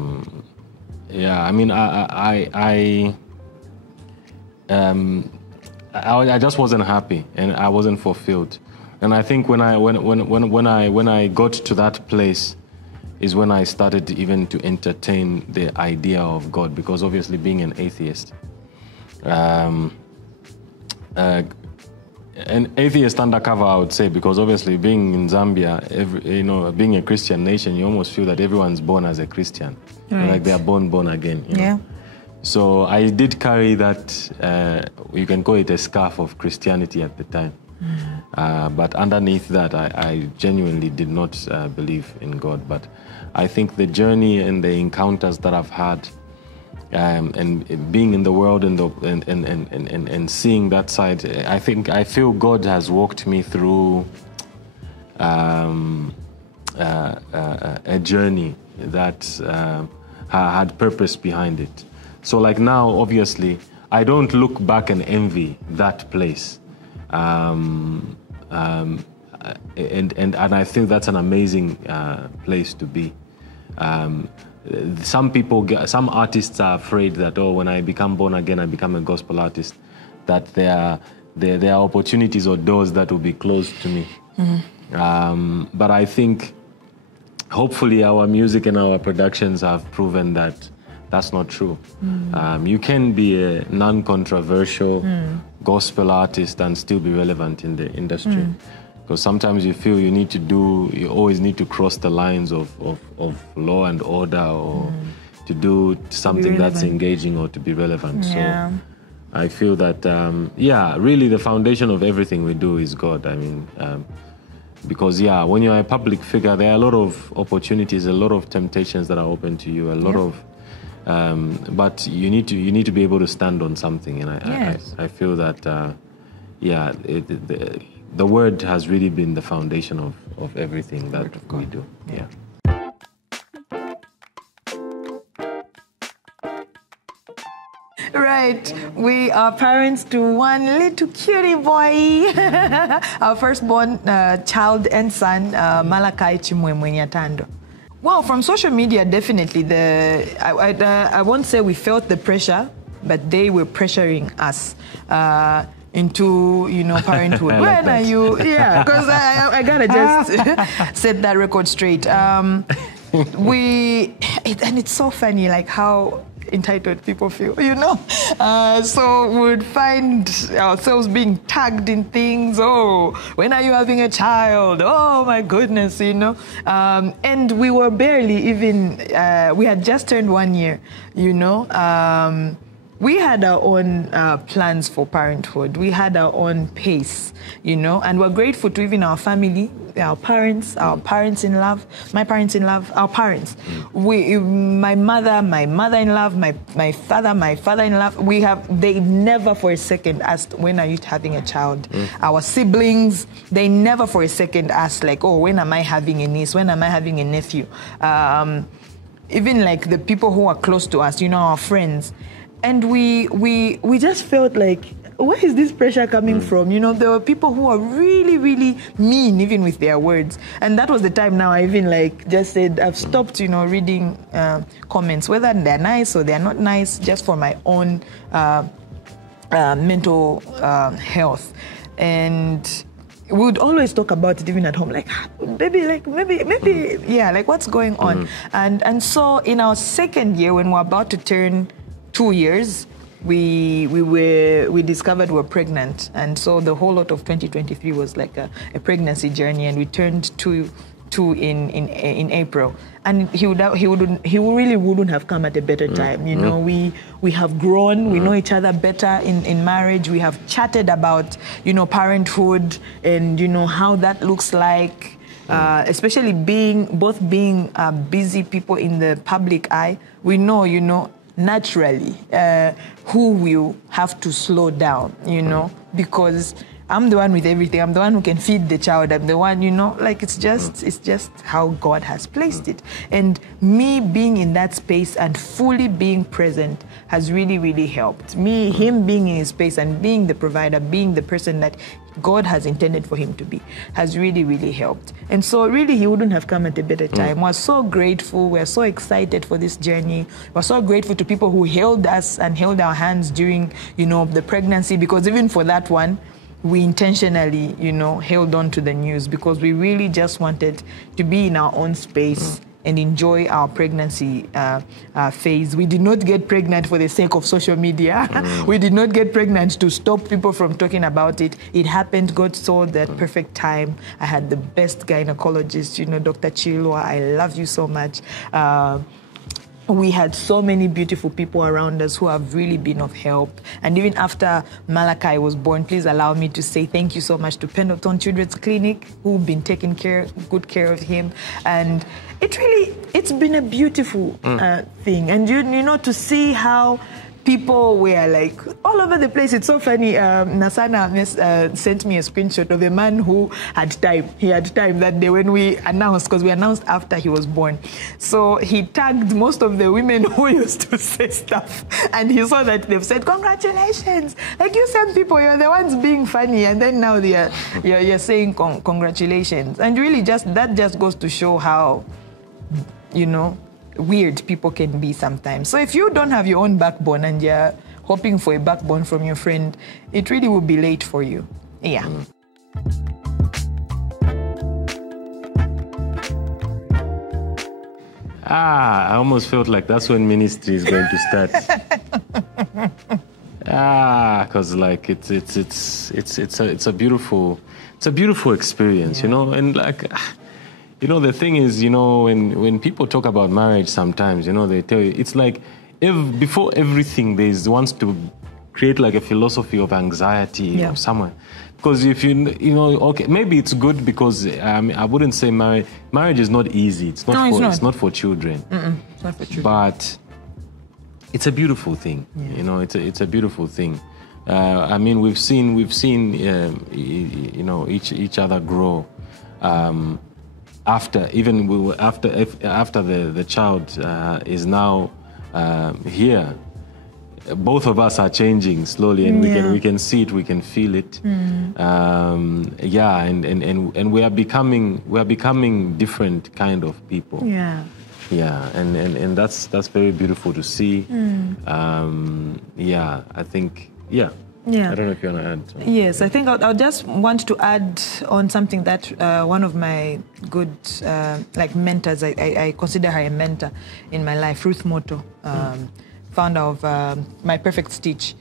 just wasn't happy, and I wasn't fulfilled. And I think when I got to that place is when I started even to entertain the idea of God, because obviously being an atheist, an atheist undercover, I would say, because obviously being in Zambia, being a Christian nation, you almost feel that everyone's born as a Christian, like they are born again. Yeah. So I did carry that, you can call it a scarf of Christianity at the time. But underneath that, I genuinely did not believe in God. But I think the journey and the encounters that I've had and being in the world and seeing that side, I feel God has walked me through a journey that had purpose behind it. So like now, obviously, I don't look back and envy that place. And I think that's an amazing place to be. Some artists are afraid that, when I become born again, I become a gospel artist, that there are opportunities or doors that will be closed to me. But I think hopefully our music and our productions have proven that that's not true. You can be a non-controversial gospel artist and still be relevant in the industry. Because sometimes you feel you always need to cross the lines of law and order, or to do something that's engaging or to be relevant. Yeah. So I feel that, really the foundation of everything we do is God. I mean, because when you're a public figure, there are a lot of opportunities, a lot of temptations that are open to you, a lot of, but you need to be able to stand on something. And I feel that, the word has really been the foundation of everything that we do. Yeah. Right, we are parents to one little cutie boy, our firstborn child and son, Malachi Chimwemwe Nyathando. Well, from social media, definitely. I won't say we felt the pressure, but they were pressuring us into, parenthood. When are you? Yeah, because I gotta just set that record straight. And it's so funny, like how entitled people feel, so we would find ourselves being tagged in things. Oh, when are you having a child? Oh my goodness, and we were barely even, we had just turned 1 year, we had our own plans for parenthood. We had our own pace, and we're grateful to even our family, our parents in love, my parents in love, our parents. My mother-in-law, my father-in-law, they never for a second asked, when are you having a child? Our siblings, they never for a second asked, like, oh, when am I having a niece? When am I having a nephew? Even like the people who are close to us, our friends. And we just felt like, where is this pressure coming from? There were people who are really, really mean, even with their words. And that was the time now I even just said, I've stopped, reading comments, whether they're nice or they're not nice, just for my own mental health. And we would always talk about it even at home, like, maybe, what's going on? And so in our second year, when we're about to turn 2 years, we discovered we're pregnant, and so the whole lot of 2023 was like a pregnancy journey, and we turned two in April, and he really wouldn't have come at a better time. We have grown, we know each other better in marriage. We have chatted about parenthood and how that looks like, especially being busy people in the public eye. We know naturally who will have to slow down, because I'm the one with everything. I'm the one who can feed the child. I'm the one, it's just how God has placed it. And me being in that space and fully being present has really, really helped. Him being in his space and being the provider, being the person that God has intended for him to be, has really, really helped. And so really he wouldn't have come at a better time. We're so grateful. We're so excited for this journey. We're so grateful to people who held us and held our hands during, the pregnancy, because even for that one, we intentionally, held on to the news, because we really just wanted to be in our own space and enjoy our pregnancy phase. We did not get pregnant for the sake of social media. We did not get pregnant to stop people from talking about it. It happened. God saw that perfect time. I had the best gynecologist, Dr. Chilwa. I love you so much. we had so many beautiful people around us who have really been of help. And even after Malachi was born, please allow me to say thank you so much to Pendleton Children's Clinic, who've been taking good care of him. And it's been a beautiful thing. And you know, to see how people were like all over the place. It's so funny. Nasana sent me a screenshot of a man who had time. He had time that day when we announced, because we announced after he was born. So he tagged most of the women who used to say stuff, and he saw that they've said, congratulations. Like, you send people, you're the ones being funny, and then now you're saying congratulations. And really that just goes to show how, you know, weird people can be sometimes. So if you don't have your own backbone and you're hoping for a backbone from your friend, it really will be late for you. Yeah. I almost felt like that's when ministry is going to start. Because like it's a beautiful experience, you know, and like. You know, the thing is, you know, when people talk about marriage sometimes, you know, they tell you, it's like before everything, there's wants to create like a philosophy of anxiety or somewhere. Because if you know, okay, maybe it's good because I wouldn't say marriage is not easy. It's not for children. It's not for children. But it's a beautiful thing. Yeah. You know, it's a beautiful thing. I mean, we've seen you know, each other grow. After the child is now here, both of us are changing slowly, and we can see it, we can feel it. And we are becoming different kind of people. Yeah, and that's very beautiful to see. I think I don't know if you want to add something. Yes, I think I'll just want to add on something that one of my good mentors, I consider her a mentor in my life, Ruth Moto, founder of My Perfect Stitch.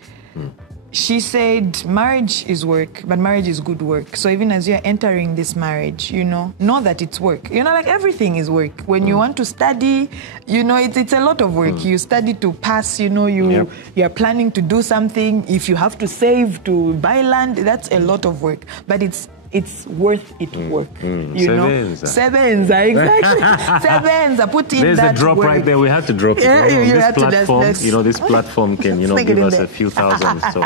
She said, marriage is work, but marriage is good work. So even as you're entering this marriage, you know that it's work. You know, like everything is work. When you want to study, you know, it's a lot of work. You study to pass, you know, you're planning to do something. If you have to save to buy land, that's a lot of work. But it's worth it work. You know? Sevenza, exactly. Sevenza, put in There's that a drop word. right there. We have to drop it. You know, this platform can, you know, give us a few thousand. So,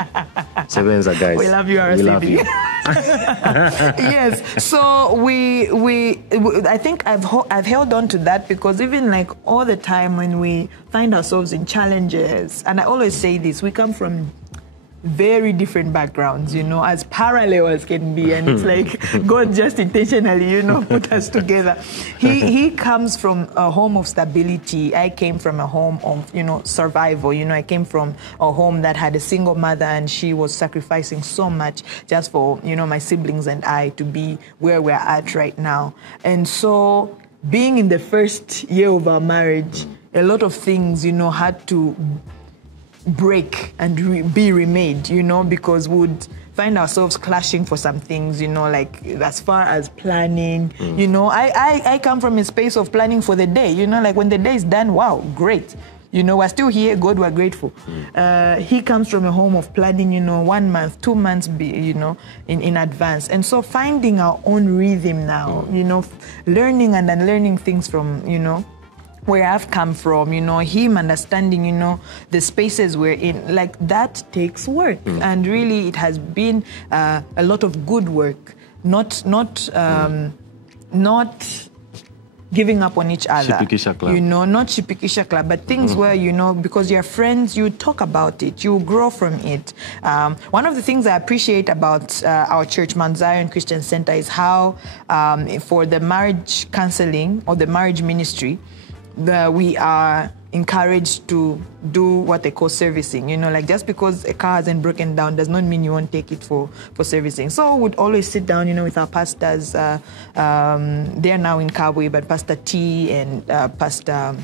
Sevenza, guys. We love you, RCB. We love you. Yes. So I think I've held on to that because even like all the time when we find ourselves in challenges, and I always say this, we come from very different backgrounds, you know, as parallel as can be, and it's like God just intentionally, you know, put us together. He comes from a home of stability. I came from a home of, you know, survival. You know, I came from a home that had a single mother, and she was sacrificing so much just for, you know, my siblings and I to be where we're at right now. And so being in the first year of our marriage, a lot of things, you know, had to break and be remade, you know, because we would find ourselves clashing for some things, you know, like as far as planning, you know, I come from a space of planning for the day, you know, like when the day is done, wow, great. You know, we're still here, God, we're grateful. He comes from a home of planning, you know, 1 month, 2 months, you know, in advance. And so finding our own rhythm now, you know, learning and unlearning things from, you know, where I've come from, you know, him understanding, you know, the spaces we're in, like that takes work. And really it has been a lot of good work, not giving up on each other, you know, not shipikisha, but things where, you know, because you're friends, you talk about it, you grow from it. One of the things I appreciate about our church, Mount Zion Christian Center, is how for the marriage counseling or the marriage ministry, we are encouraged to do what they call servicing. You know, like just because a car hasn't broken down does not mean you won't take it for servicing. So we'd always sit down, you know, with our pastors. They're now in Kabwe, but Pastor T and Pastor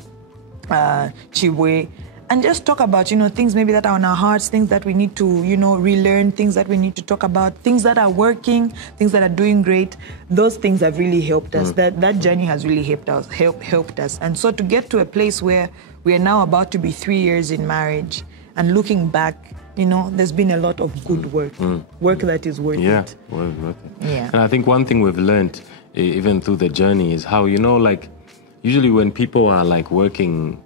Chiwe, and just talk about, you know, things maybe that are on our hearts, things that we need to, you know, relearn, things that we need to talk about, things that are working, things that are doing great. Those things have really helped us. That journey has really helped us. And so to get to a place where we are now about to be 3 years in marriage, and looking back, there's been a lot of good work, work that is worth it. Yeah, worth it. Yeah. And I think one thing we've learned, even through the journey, is how, like, usually when people are like working,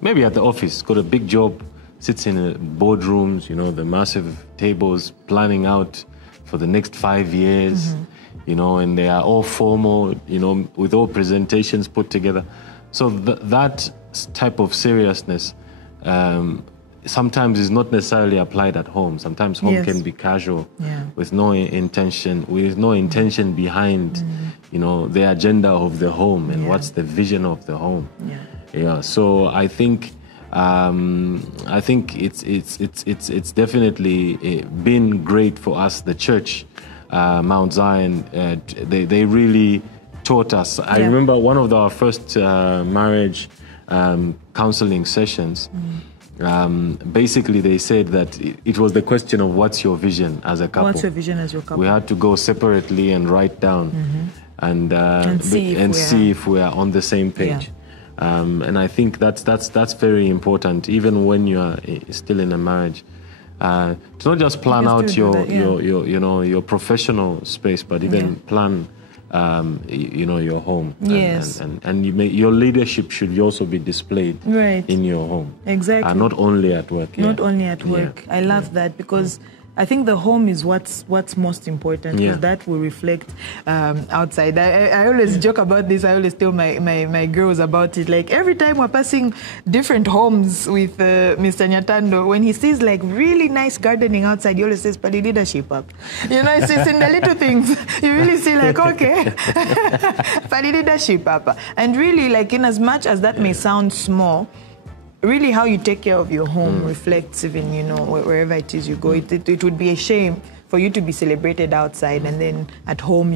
maybe at the office, got a big job, sits in boardrooms, the massive tables, planning out for the next 5 years, and they are all formal, with all presentations put together. So that type of seriousness sometimes is not necessarily applied at home. Sometimes home can be casual, with no intention behind, the agenda of the home and what's the vision of the home. So I think it's definitely been great for us, the church, Mount Zion. They really taught us. I remember one of our first marriage counseling sessions. Basically, they said that it was the question of what's your vision as a couple. What's your vision as your couple? We had to go separately and write down and see if we are on the same page. And I think that's very important, even when you are still in a marriage. To not just plan out your professional space, but even plan your home. Yes. And your leadership should also be displayed in your home. Exactly. Not only at work. Not only at work. I love that, because I think the home is what's most important, because that will reflect outside. I always joke about this. I always tell my girls about it. Like, every time we're passing different homes with Mr. Nyathando, when he sees like really nice gardening outside, he always says, "Pali leadership up." It's in the little things. You really see like, okay, Pali leadership up. And really, like, in as much as that may sound small, really how you take care of your home reflects even, wherever it is you go. It would be a shame for you to be celebrated outside and then at home,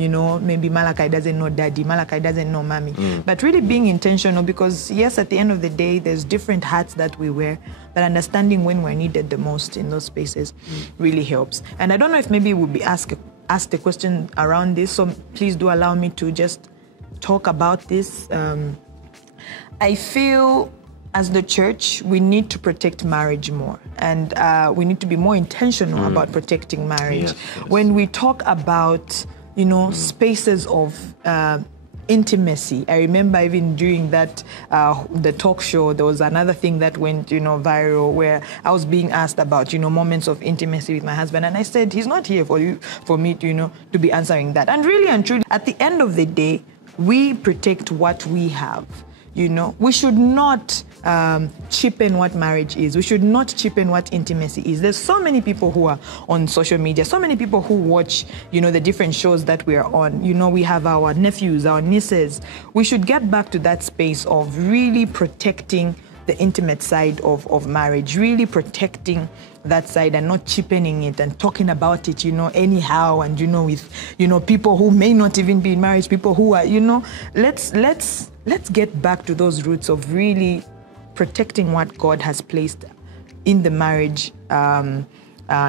maybe Malachi doesn't know daddy, Malachi doesn't know mommy. But really being intentional, because yes, at the end of the day, there's different hats that we wear, but understanding when we're needed the most in those spaces really helps. And I don't know if maybe we'll be asked a question around this, so please do allow me to just talk about this. I feel, as the church, we need to protect marriage more, and we need to be more intentional about protecting marriage. Yes. When we talk about, spaces of intimacy, I remember even during that the talk show, there was another thing that went viral, where I was being asked about moments of intimacy with my husband, and I said, he's not here for me to be answering that. And really and truly, at the end of the day, we protect what we have. We should not cheapen what marriage is. We should not cheapen what intimacy is. There's so many people who are on social media, so many people who watch, the different shows that we are on. We have our nephews, our nieces. We should get back to that space of really protecting the intimate side of marriage, really protecting that side and not cheapening it and talking about it, anyhow, and, with, people who may not even be in marriage, people who are, let's get back to those roots of really protecting what God has placed in the marriage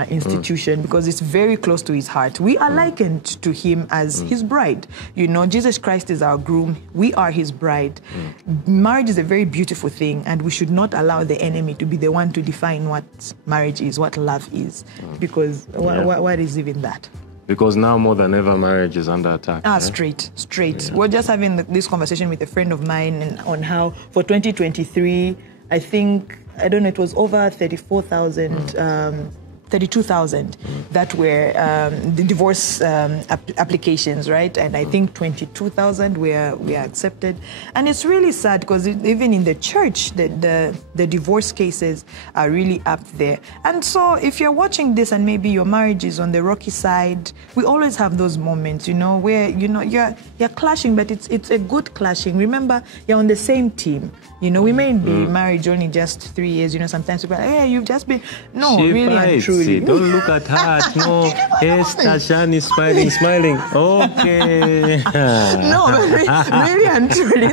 institution, because it's very close to his heart. We are likened to him as his bride. Jesus Christ is our groom. We are his bride. Marriage is a very beautiful thing, and we should not allow the enemy to be the one to define what marriage is, what love is, because what is even that? Because now more than ever, marriage is under attack. Straight. Yeah. We're just having this conversation with a friend of mine on how for 2023, I think, I don't know, it was over 32,000 that were the divorce applications, right? And I think 22,000 were accepted. And it's really sad, because even in the church, the divorce cases are really up there. And so if you're watching this and maybe your marriage is on the rocky side, we always have those moments, where, you're clashing, but it's a good clashing. Remember, you're on the same team. We may be married only just 3 years. Sometimes people are like, hey, you've just been... No, she really fights. and truly. Don't look at her. No, Esther, Shan is smiling. Okay. No, but really and truly.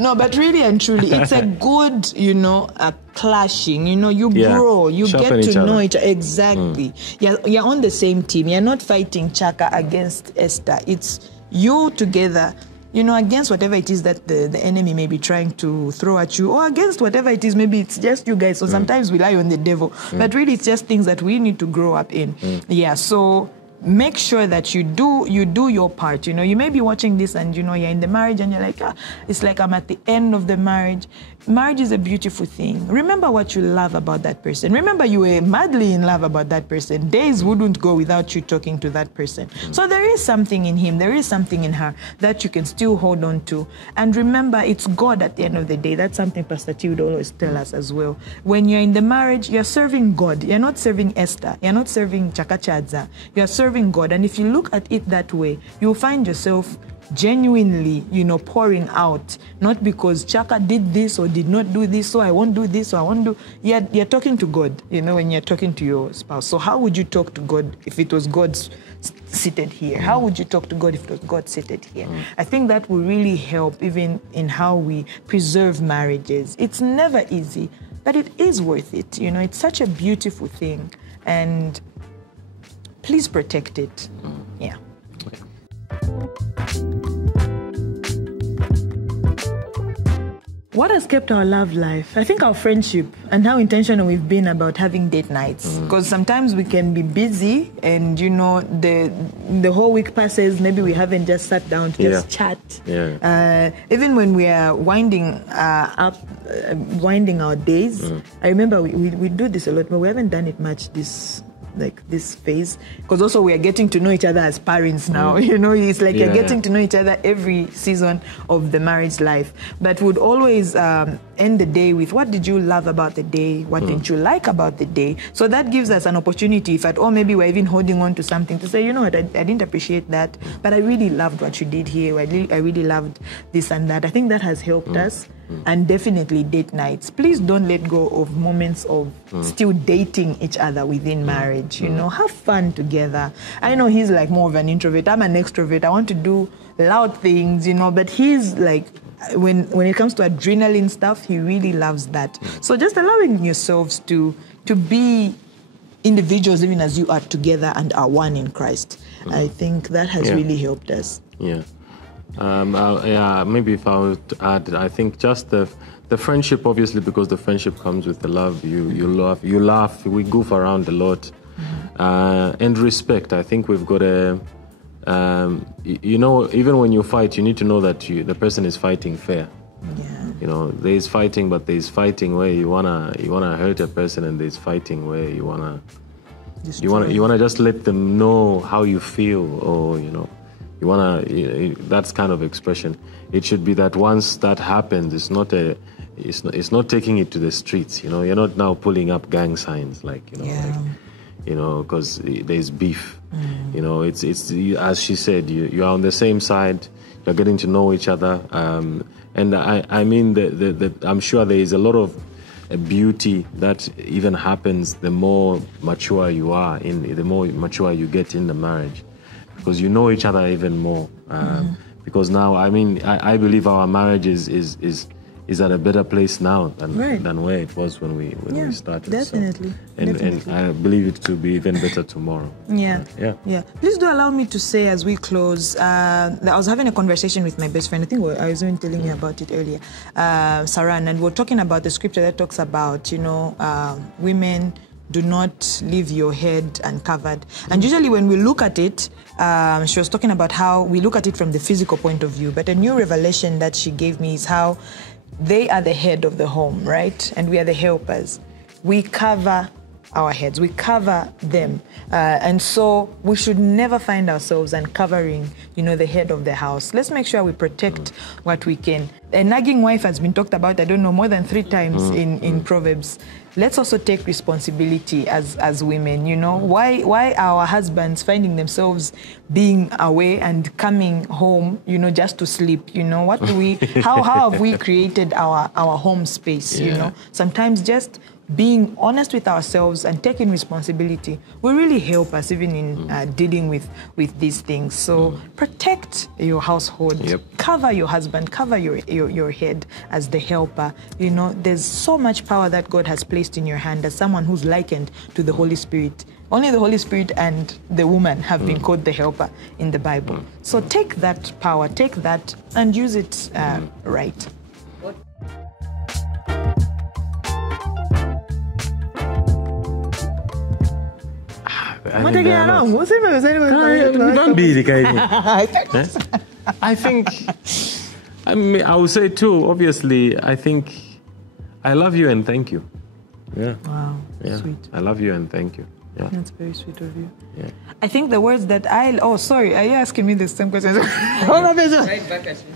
No, but really and truly, it's a good, a clashing. You grow, you get to know each other. Exactly. You're on the same team. You're not fighting Chaka against Esther. It's you together against whatever it is that the enemy may be trying to throw at you, or against whatever it is, maybe it's just you guys. So sometimes we rely on the devil, but really it's just things that we need to grow up in. Yeah, so make sure that you do your part. You may be watching this and you're in the marriage and you're like, it's like I'm at the end of the marriage. Marriage is a beautiful thing. Remember what you love about that person. Remember you were madly in love about that person. Days wouldn't go without you talking to that person. So there is something in him, there is something in her that you can still hold on to. And remember, it's God at the end of the day. That's something Pastor T would always tell us as well. When you're in the marriage, you're serving God. You're not serving Esther. You're not serving Chaka. You're serving God. And if you look at it that way, you'll find yourself genuinely, pouring out, not because Chaka did this or did not do this, so I won't do this, or I won't do. You're talking to God, when you're talking to your spouse. So how would you talk to God if it was God seated here? How would you talk to God if it was God seated here? I think that will really help even in how we preserve marriages. It's never easy, but it is worth it. It's such a beautiful thing, and please protect it. Yeah. What has kept our love life? I think our friendship and how intentional we've been about having date nights. Because sometimes we can be busy and, the whole week passes, maybe we haven't just sat down to just chat. Yeah. Even when we are winding our days, I remember we do this a lot, but we haven't done it much this phase, because also we are getting to know each other as parents now. It's like you're getting to know each other every season of the marriage life. But would always end the day with, what did you love about the day? What did you like about the day? So that gives us an opportunity, if at all maybe we're even holding on to something, to say, what, I didn't appreciate that, but I really loved what you did here. I really loved this and that. I think that has helped us. And definitely date nights. Please don't let go of moments of still dating each other within marriage. Have fun together. I know he's like more of an introvert. I'm an extrovert. I want to do loud things, but he's like, when it comes to adrenaline stuff, he really loves that. So just allowing yourselves to be individuals, even as you are together and are one in Christ. I think that has really helped us. Yeah. Maybe if I would add, I think just the friendship, obviously, because the friendship comes with the love. You laugh, we goof around a lot, and respect. I think we've got even when you fight, you need to know that the person is fighting fair. Yeah. There's fighting, but there's fighting where you wanna hurt a person, and there's fighting where you wanna just let them know how you feel, or that's kind of expression. It should be that once that happens, it's not taking it to the streets. You're not now pulling up gang signs because there's beef. It's as she said, you are on the same side. You're getting to know each other, and I mean I'm sure there is a lot of beauty that even happens the more mature you are the more mature you get in the marriage. Because you know each other even more. Because now, I believe our marriage is at a better place now than where it was when we started. Definitely. So, and I believe it to be even better tomorrow. Yeah. Please do allow me to say as we close, I was having a conversation with my best friend. I think I was even telling you about it earlier, Saran, and we're talking about the scripture that talks about, women do not leave your head uncovered. And usually when we look at it, she was talking about how we look at it from the physical point of view, but a new revelation that she gave me is how they are the head of the home, right? And we are the helpers. We cover our heads, we cover them. And so we should never find ourselves uncovering, the head of the house. Let's make sure we protect what we can. A nagging wife has been talked about, I don't know, more than 3 times in Proverbs. Let's also take responsibility as women, Why our husbands finding themselves being away and coming home, just to sleep, What do we, how have we created our home space, Sometimes just being honest with ourselves and taking responsibility will really help us even in dealing with these things. So protect your household, cover your husband, cover your head as the helper. There's so much power that God has placed in your hand as someone who's likened to the Holy Spirit. Only the Holy Spirit and the woman have been called the helper in the Bible. So take that power, take that and use it right. I think, I would say too, obviously, I think I love you and thank you. Yeah. Wow, Yeah. sweet. I love you and thank you. Yeah. That's very sweet of you. Yeah. I think the words that oh, sorry, are you asking me the same question? Right back at you.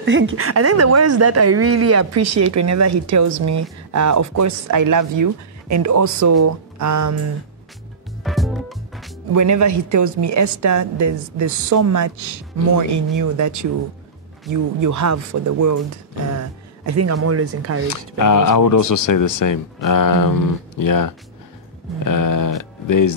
Thank you. I think the words that I really appreciate whenever he tells me, of course, I love you, and also whenever he tells me, Esther, there's so much more in you that you have for the world. I think I'm always encouraged. By those I would words. also say the same. Yeah. There's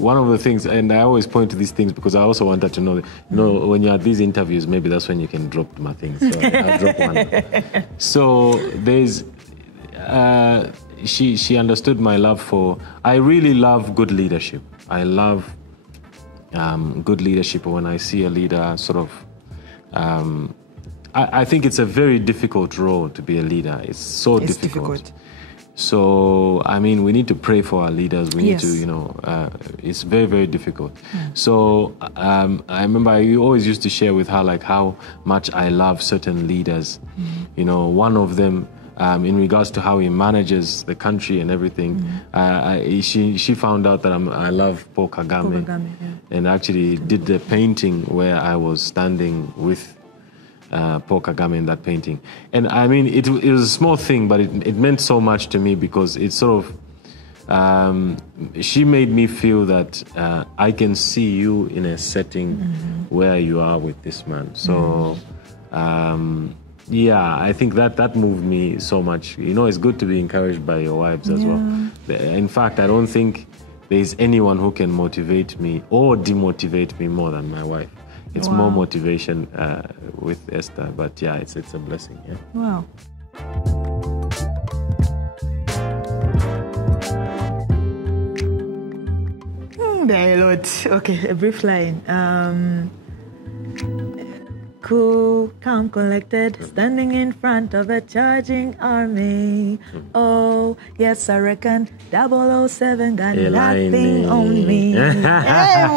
one of the things, and I always point to these things because I also wanted to know, when you're at these interviews, maybe that's when you can drop my things. So I'll drop one. So there's, she understood my love for, I really love good leadership. I love good leadership. When I see a leader sort of, I think it's a very difficult role to be a leader. It's so difficult. So, I mean, we need to pray for our leaders. We need to, it's very, very difficult. So, I remember I always used to share with her, like, how much I love certain leaders. One of them, in regards to how he manages the country and everything, she found out that I love Paul Kagame, and actually did the painting where I was standing with Paul Kagame in that painting. And I mean, it was a small thing, but it meant so much to me because it sort of, she made me feel that I can see you in a setting where you are with this man. So, I think that moved me so much. It's good to be encouraged by your wives as well. In fact, I don't think there's anyone who can motivate me or demotivate me more than my wife. It's more motivation with Esther, but yeah, it's a blessing. Yeah. Wow. There are a lot. Okay, a brief line. Cool, calm, collected, standing in front of a charging army. Oh, yes, I reckon 007 got nothing on me. I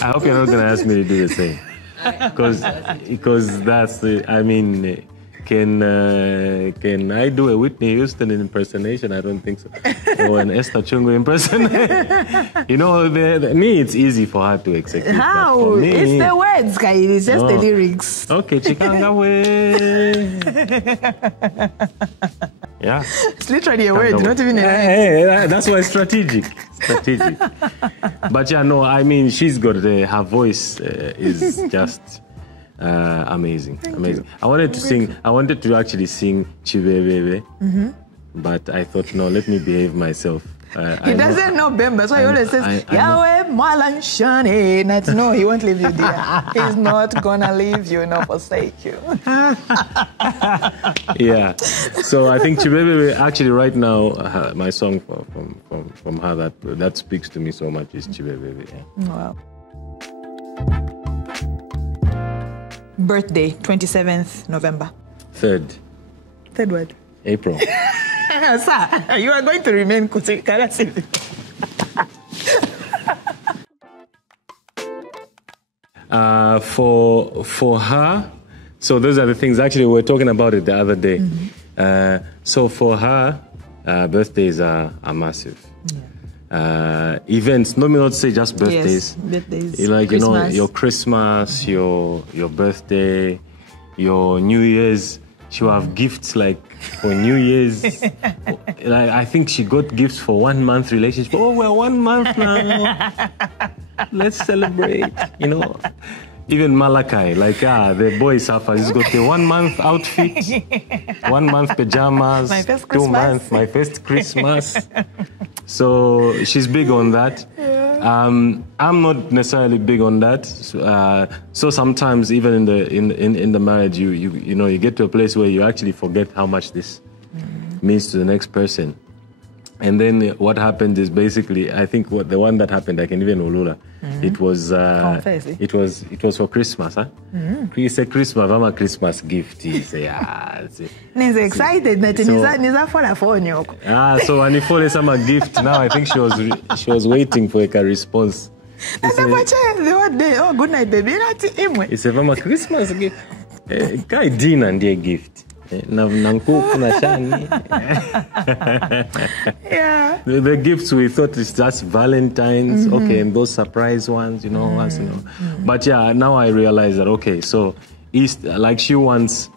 hope you're not going to ask me to do the same. Because that's the, I mean, can I do a Whitney Houston impersonation? I don't think so. Or an Esther Chungu impersonation. Me, it's easy for her to execute. How? For me, it's the words, guys. It's just the lyrics. Okay, Chikanga way. Yeah. It's literally a word, not even a Hey, that's why it's strategic. But yeah, no, I mean, she's got her voice is just amazing. Amazing. I wanted to actually sing Chibebebe, but I thought, no, let me behave myself. He doesn't know Bemba, so he always says, Yahweh Malanshane. No, he won't leave you there. He's not gonna leave you, nor forsake you. Yeah. So I think Chibebebe, actually right now, my song from her that speaks to me so much is Chibebebe. Yeah. Wow. Birthday, 27th November. 3rd what? April. Sir, you are going to remain Karasi. For her, so those are the things. Actually, we were talking about it the other day. So for her, birthdays are massive. Events, not say just birthdays. Yes, birthdays. Your Christmas, your birthday, your New Year's. She will have gifts like for New Year's. I think she got gifts for 1 month relationship. Oh, we're 1 month now. Let's celebrate. Even Malachi, the boy suffers. He's got the 1 month outfit, 1 month pajamas, my first 2 months, my first Christmas. So she's big on that. I'm not necessarily big on that. So sometimes even in the marriage, you get to a place where you actually forget how much this means to the next person. And then what happened is basically, I think the one that happened, I can even Olula. It was it was for Christmas, huh? It's a Christmas, I'm a Christmas gift. He's excited that niza phone. So when he phone is a gift, now I think she was waiting for a response. Oh, good night, baby. It's a Christmas gift. Guy dinner and a gift. Yeah. The gifts we thought it's just Valentine's, okay, and those surprise ones, once, But yeah, now I realize that, okay, so like she wants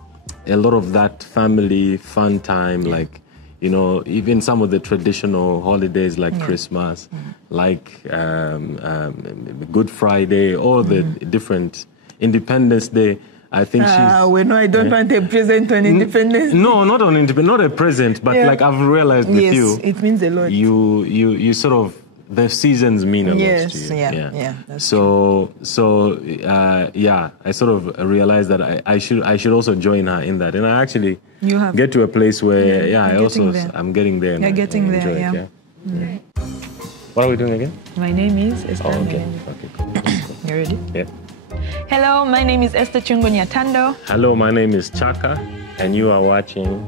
a lot of that family fun time, like, even some of the traditional holidays like Christmas, like Good Friday, all the different Independence Day. I think she's... I don't want a present on Independence Day. No, not on Independence, not a present, but like I've realized with you... it means a lot. You sort of... The seasons mean a lot to you. Yeah. That's true. I sort of realized that I should also join her in that. And I actually get to a place where, I'm getting there. You're getting there, yeah. What are we doing again? My name is Esther. Oh, okay. Cool. You ready? Yeah. Hello, my name is Esther Nyathando. Hello, my name is Chaka, and you are watching...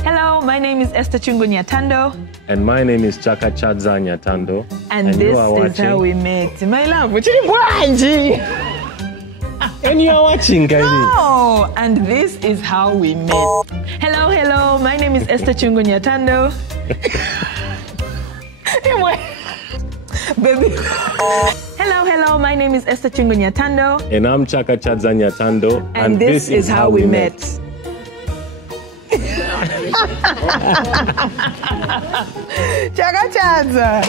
Hello, my name is Esther Nyathando. And my name is Chaka Nyathando. And this is how we met. My love, and you are watching, Kylie. No, and this is how we met. Hello, my name is Esther Nyathando. Baby. Hello, my name is Esther Nyathando. And I'm Chaka Nyathando. And this is how we met. Chaka Chadza.